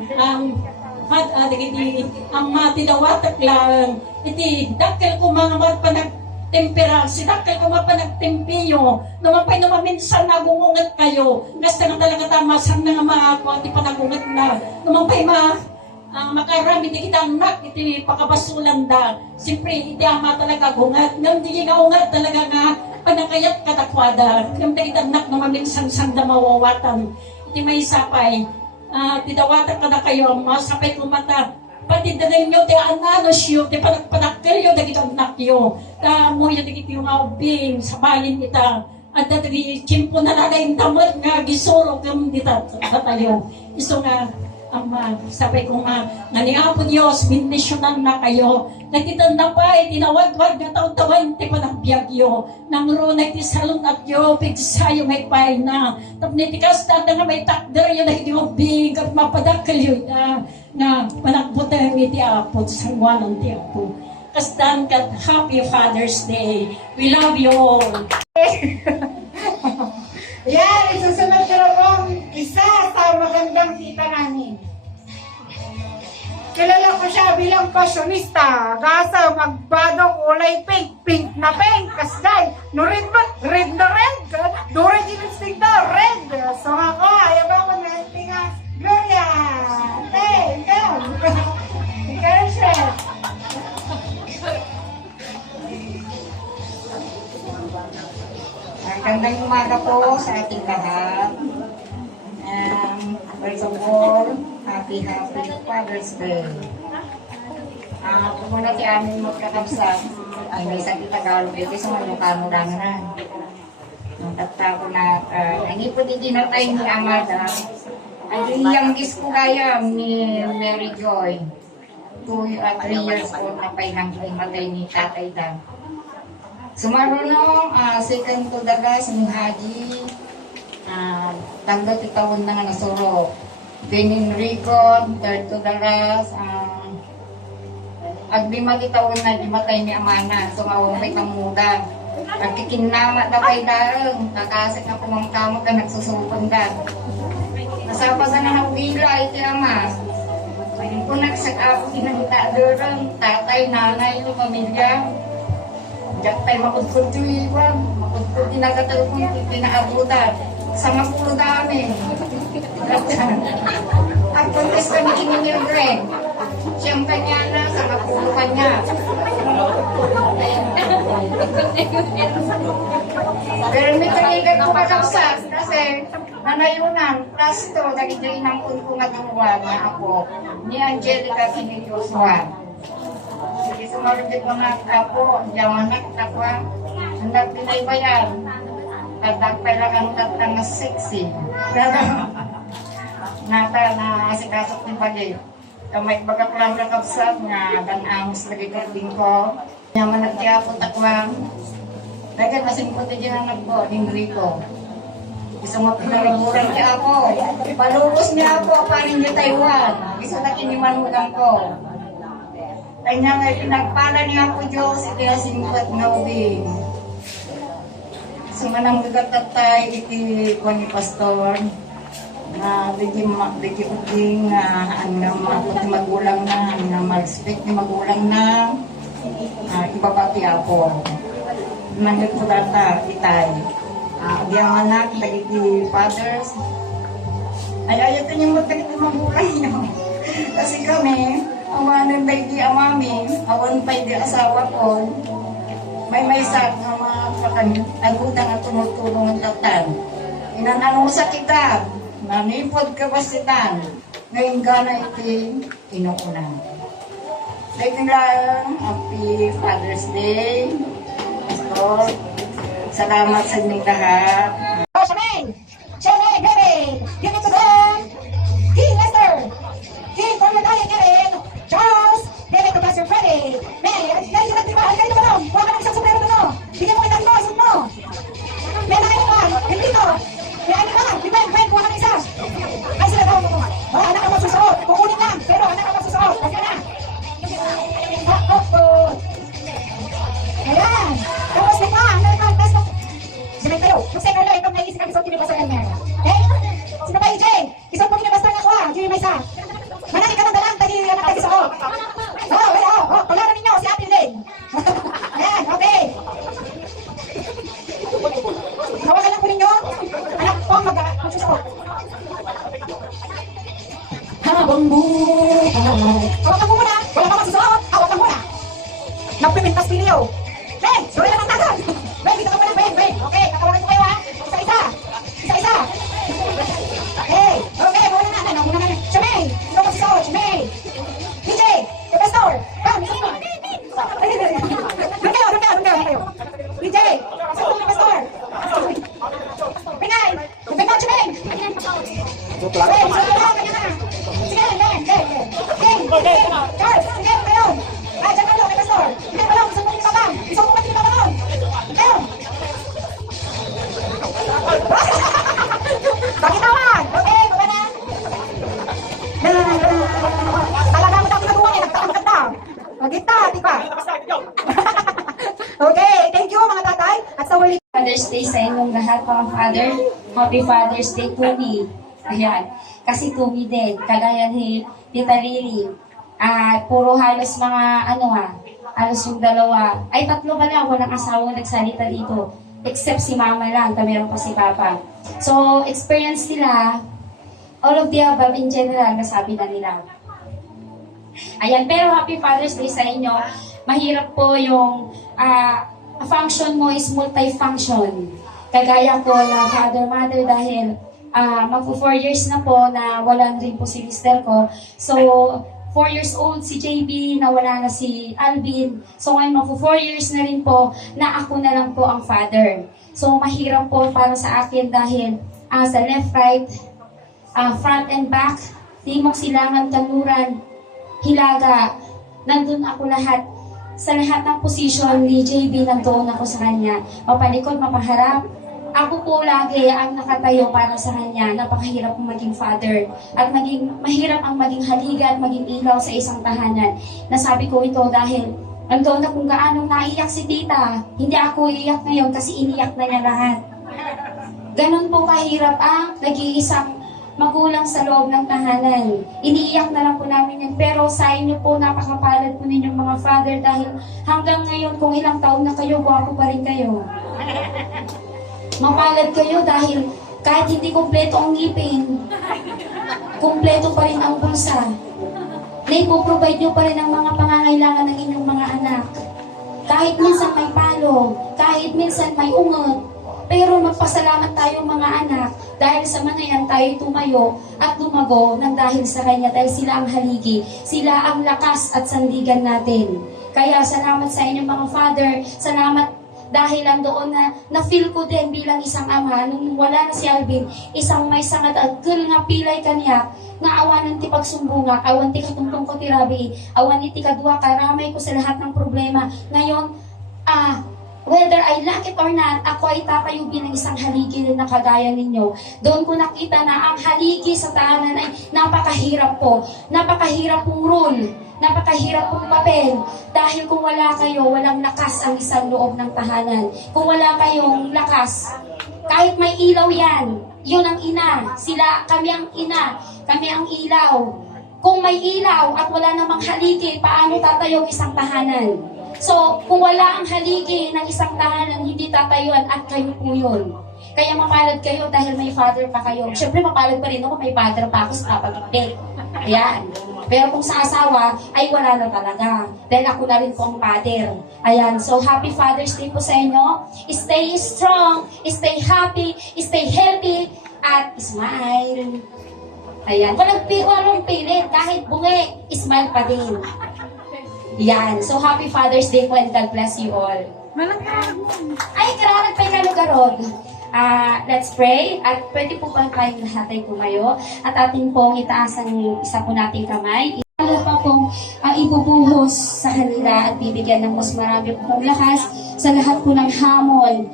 ang matidawatak lang. Iti dakkel ko mga magpanagtempera, si dakkel ko magpanagtempiyo. Namapay namaminsan nagungungat kayo. Gasta nga talaga tamasan na nga maapo at ipanagungat na. Namapay makarami di kita anak iti pakabasulan da. Siyempre iti ama talaga gungat. Ngam di nga ungat talaga nga panakayat katakwada. Ngam di kita anak na maminsan da mawawatan. Iti may sapay. Tidawatan ka na kayo. Masapay kumata. Pati dalhin nyo ti ananos yun. Ti panagpanakil yun da kita anak yun. Mo yun di kita yung aubing. Sabayin kita. At dati kimpo na nalaing damot nga gisuro kami dita tayo. Iso nga sabi ko nga ni Apo Diyos, bindisyonan na kayo. Nagtitanda pa, tinawag-wag na taon-tawan, ti panagbiagyo. Nang runay ti salon at yo, pigsayo may pay na. Tapos tikas na nga may takder yun, na hindi mo big, at mapadakal yun na panagbutan ti Apo, sa walang ti Apo. Kastan kat Happy Father's Day. We love you all. Yan, isusunod ko lang isa sa magandang tita namin. Kilala ko siya bilang pasyonista. Gasa magbadong kulay pink, pink na pink. Kasday, no red ba? Red na red. No red yung instinct na red. So ako, ayaw ba ako na tingas? Gloria! Hey, ikaw! Ikaw, chef! Magandang umaga po sa ating lahat. First of all, happy Father's Day. Muna si amin magkakabsat. Ay may sakit Tagalog ito sa Malukano lang na. Nagtata ko na, hindi po dinatay ni Amada. Ang youngest ko kaya ni Mary Joy. 3 years old na patay ni Tatay Dan. Sumarunong, second to the last ni Haji. Tanggal titawon na nga nasuro. Benin Ricon, third to the last. Aglima titawon na limatay ni Amana. Sumawang may kamuda. Pagkikinama na kay Darang. Nakasik na pumangkamot ka nagsusupon ka. Nasapa ka na naubila iti Ama. Kung nagsakapo kinagita Darang, tatay, nanay, yung pamilya. Diyak tayo makudkod yung iwan. Makudkod kinagatalpon, pinaabutan. Sa mapulo dami. Ang kontes kami kinimilgre. Siyang kanya na, sa mapulo kanya. Pero may taligan ko kakapsat kasi nanayunan. Plus ito, nagiging ng ko matuwa na ako ni Angelica Sinitoswan. Sige, sumarugit ko na ako, diyaman takwa, handak pinaybayan. Tadak pala kang tatang na sexy. Nata na sikasok ni Pagi. Kamay bagat lang kakapsat nga, danangos lagi karding ko. Yaman nagtiya po takwa. Dagan kasing puti dyan ang nagpo, Enrico. Isang mga pinalaburan niya ako. Palubos niya ako, parin niya Taiwan. Isa na kinimanugan ko. Kanya nga pinagpala niya ako Diyos, iti asingkat nga ubing. Sumanang gagatatay, iti ko ni Pastor, na bigi ubing, ang mga magulang na, ang mag-speak ni magulang na, ibabati ako. Nangit ko data, itay. Biyang anak, iti fathers, ay ayaw ko niyang magkalit ng magulang niyo. Kasi kami, awanan pa di amami, awan pa di asawa ko. May sak na mga agutan at tumutulong ang latan. Inananong sa kita, nanipod kapasitan, ngayon gana iti inuunan. Thank you lang, happy Father's Day. Pastor, salamat sa inyong lahat. Oh, Shemaine! Shemaine, baby! Give it to them! King Lester! King for your diet, Kevin! Charles! Give it to Pastor Freddy! May, dahil ka nagtibahan kayo ba nun? Huwag ka ng isang sombrero doon! Bigyan mo kitang doon, mo! May nakain ka! Hindi to! May ano ka! Depend, kuha ka ng isa! Ay, sila daw mo! Oh, anak ka magsusuot! Kukunin lang! Pero anak ka magsusuot! Okay na! Ayan! Tapos may pa! Sino kayo? Yung second na itong naisip kami sa tinibasa kanya. Okay? Sino ba EJ? Isang po tinibasa nga ko ah. Jimmy Maysa. Manali ka ng dalang tayo anak tayo sa o. Paglaran ninyo si Ate Lynn. Ayan, okay. Hawakan lang po ninyo. Anak po magsusuot. Habang buhay. Hawakan mo muna. Wala pa magsusuot. Hawakan mo muna. Nagpipintas pilyo. Hey, sorry lang ang tagal. Ben, dito ka muna, Ben. Okay, kakawagan ko kayo ha. Isa-isa. Hey, okay, muna na. Shemaine, ikaw magsusuot. Shemaine. DJ, the pastor. Come, isa mo. Doon kayo. DJ, susunod ni pastor. Pinay, okay mo, Shemaine. Ben, susunod lang, kanya na. Sige, Ben. Charles, sige, kayo. Diyan kayo, kay pastor. Sige, balong, susunod ni Babang. Isang umat ni Babang. Kayo. Pakitawan! Okay, baba na. Talaga mo daw pinagawa niya, nagtakamaganda. Magita, di ba? Okay, thank you mga tatay. At sa huli, Father's Day sa inyong lahat, mga father. Happy Father's Day, Tumi. Ayan. Kasi Tumi din, kagaya ni Tita Lily. Puro halos mga, halos yung dalawa. Ay, tatlo ba lang, walang asawang nagsalita dito. Except si Mama lang, meron pa si Papa. So, experience nila, all of the above in general, nasabi na nila. Ayan, pero Happy Father's Day sa inyo. Mahirap po yung function mo is multifunction. kagaya ko na father, mother dahil magpo 4 years na po na wala rin po si mister ko. So, 4 years old si JB, nawala na si Alvin. So ngayon magpo 4 years na rin po na ako na lang po ang father. So mahirap po para sa akin dahil sa left, right, front and back, timog, silangan, kanluran, hilaga, nandun ako lahat. Sa lahat ng posisyon ni JB, nandoon ako sa kanya. Mapalikod, mapaharap. Ako po lagi ang nakatayo para sa kanya. Napakahirap ang maging father. At mahirap ang maging haliga at maging ilaw sa isang tahanan. Nasabi ko ito dahil nandoon na kung gaano naiyak si tita. Hindi ako iiyak ngayon kasi iniyak na niya lahat. Ganon po kahirap ang nag-iisang magulang sa loob ng tahanan. Iniiyak na lang po namin yan. Pero sa inyo po, napakapalad po ninyong mga father dahil hanggang ngayon, kung ilang taon na kayo, gwapo pa rin kayo. Mapalad kayo dahil kahit hindi kumpleto ang ngipin, kumpleto pa rin ang bulsa. Naipoprovide nyo pa rin ang mga pangangailangan ng inyong mga anak. Kahit minsan may palo, kahit minsan may ungot, pero magpasalamat tayo mga anak dahil sa mga yan tayo tumayo at lumago ng dahil sa kanya dahil sila ang haligi, sila ang lakas at sandigan natin. Kaya salamat sa inyong mga father, salamat dahil nandoon na na-feel ko din bilang isang ama, nung wala na si Alvin, isang may sangat agkul nga pilay kanya, nga awanan ti pagsumbunga, awan ti katungtong ko ti rabi, awan ti kadua, karamay ko sa lahat ng problema. Ngayon, whether I like it or not, ako ay tatayo bilang isang haligi na kagaya ninyo. Doon ko nakita na ang haligi sa tahanan ay napakahirap po. Napakahirap pong rule. Napakahirap pong papel. Dahil kung wala kayo, walang lakas ang isang loob ng tahanan. Kung wala kayong lakas, kahit may ilaw yan, yun ang ina. Kami ang ina. Kami ang ilaw. Kung may ilaw at wala namang haligi, paano tatayong isang tahanan? So, kung wala ang haligi ng isang tahanan, hindi tatayuan at kayo po yun. Kaya mapalad kayo dahil may father pa kayo. Siyempre, mapalad pa rin ako, may father pa ako sa kapag-ibig. Ayan. Pero kung sa asawa, ay wala na talaga. Dahil ako na rin po ang father. Ayan. So, happy Father's Day po sa inyo. Stay strong, stay happy, stay healthy, at smile. Ayan. Walang pilit. Kahit bungi, smile pa din. Yan. So, happy Father's Day po and God bless you all. Ay, kararag pa yung kalugarod. Let's pray. At pwede po ba kayong lahat ay tumayo? At ating pong itaas ang isa po nating kamay. Lalo pa pong ibubuhos sa kanila at bibigyan ng mas marami pong lakas sa lahat po ng hamon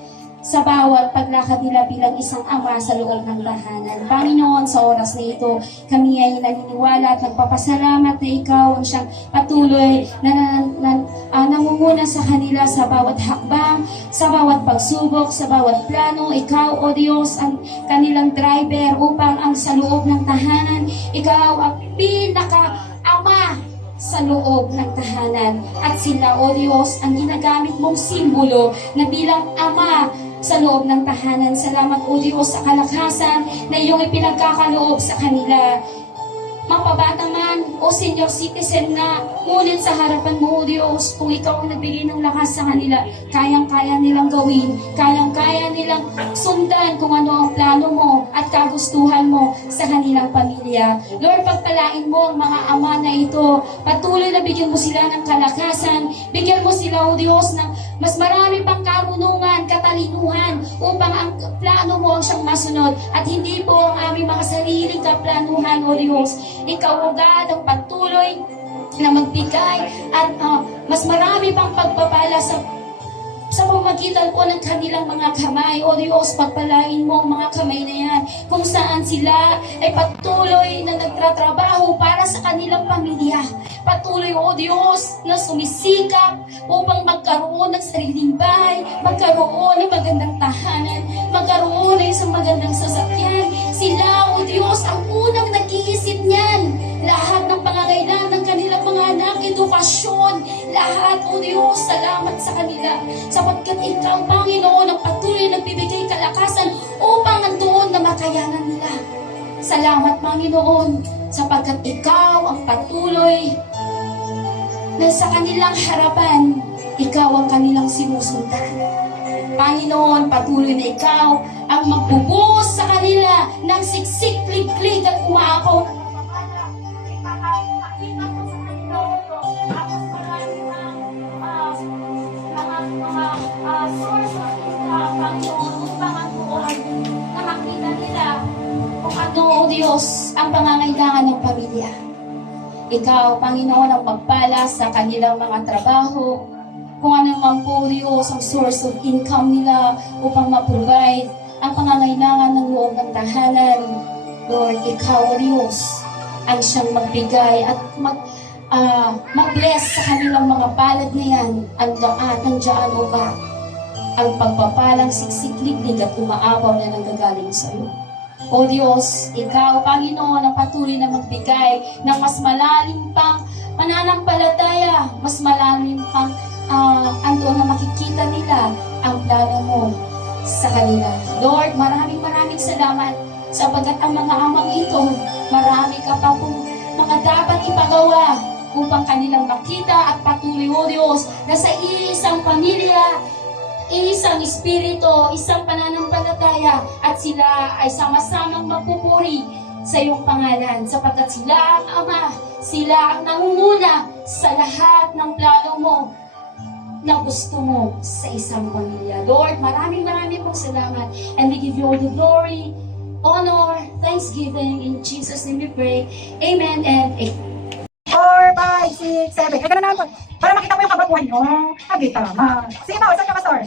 sa bawat paglakad nila bilang isang ama sa loob ng tahanan. Panginoon, sa oras na ito, kami ay naniniwala at nagpapasalamat na ikaw ang siyang patuloy na nangunguna sa kanila sa bawat hakbang, sa bawat pagsubok, sa bawat plano. Ikaw, O Diyos, ang kanilang driver upang ang sa loob ng tahanan, ikaw ang pinaka-ama sa loob ng tahanan. At sila, O Diyos, ang ginagamit mong simbolo na bilang ama sa loob ng tahanan. Salamat, O Diyos, sa kalakasan na iyong ipinagkakaloob sa kanila. Mapabata man o senior citizen na, ngunit sa harapan mo, O Diyos, kung ikaw ang nagbigay ng lakas sa kanila, kayang-kaya nilang gawin, kayang-kaya nilang sundan kung ano ang plano mo at kagustuhan mo sa kanilang pamilya. Lord, pagpalain mo ang mga ama na ito, patuloy na bigyan mo sila ng kalakasan, bigyan mo sila, O Diyos, ng mas marami pang karunungan, katalinuhan, upang ang plano mo ang siyang masunod at hindi po ang aming mga sariling kaplanuhan, O Diyos. Ikaw, O God, ang patuloy na magbigay at mas marami pang pagpapala sa pamagitan po ng kanilang mga kamay. O Diyos, pagpalain mo ang mga kamay na yan kung saan sila ay patuloy na nagtatrabaho para sa kanilang pamilya. Patuloy, O Diyos, na sumisikap upang magkaroon ng sariling bahay, magkaroon ng magandang tahanan, magkaroon ng isang magandang sasakyan. Sila, O Diyos, ang unang nag-iisip niyan. Lahat ng pangangailangan ng kanilang mga anak, edukasyon, lahat, O Diyos, salamat sa kanila. Sapagkat ikaw, Panginoon, ang patuloy na nagbibigay kalakasan upang nandoon na makayanan nila. Salamat, Panginoon, sapagkat ikaw ang patuloy na sa kanilang harapan, ikaw ang kanilang sinusundan. Panginoon, patuloy na ikaw ang magbubuhos sa kanila ng siksik, liglig at umaapaw. Source of income, Panginoon, upang nakakita nila kung ano, O Diyos, ang pangangailangan ng pamilya. Ikaw, Panginoon, ang pagpala sa kanilang mga trabaho, kung ano man po, Diyos, ang source of income nila upang ma-provide ang pangangailangan ng loob ng tahanan. Lord, Ikaw, Diyos, ang siyang magbigay at mag-bless sa kanilang mga palad na yan. Nandiyan, O God, ang pagpapalang siksik-liglig at umaapaw na nanggagaling sa iyo. O Diyos, Ikaw, Panginoon, ang patuloy na magbigay ng mas malalim pang pananampalataya, mas malalim pang na makikita nila ang plano mo sa kanila. Lord, maraming salamat sapagkat ang mga amang ito, marami ka pa pong mga dapat ipagawa upang kanilang makita at patuloy, O Diyos, na sa isang pamilya, isang espiritu, isang pananampalataya, at sila ay sama-samang magpupuri sa iyong pangalan, sapagkat sila ang Ama, sila ang nangunguna sa lahat ng plano mo na gusto mo sa isang pamilya. Lord, maraming pong salamat, and we give you all the glory, honor, thanksgiving. In Jesus' name we pray. Amen and amen. 4, 5, 6, 7. Ay, ganun naman po. Para makita mo yung kabatuhan nyo. Agita naman. Sige pa, saan ka, Pastor?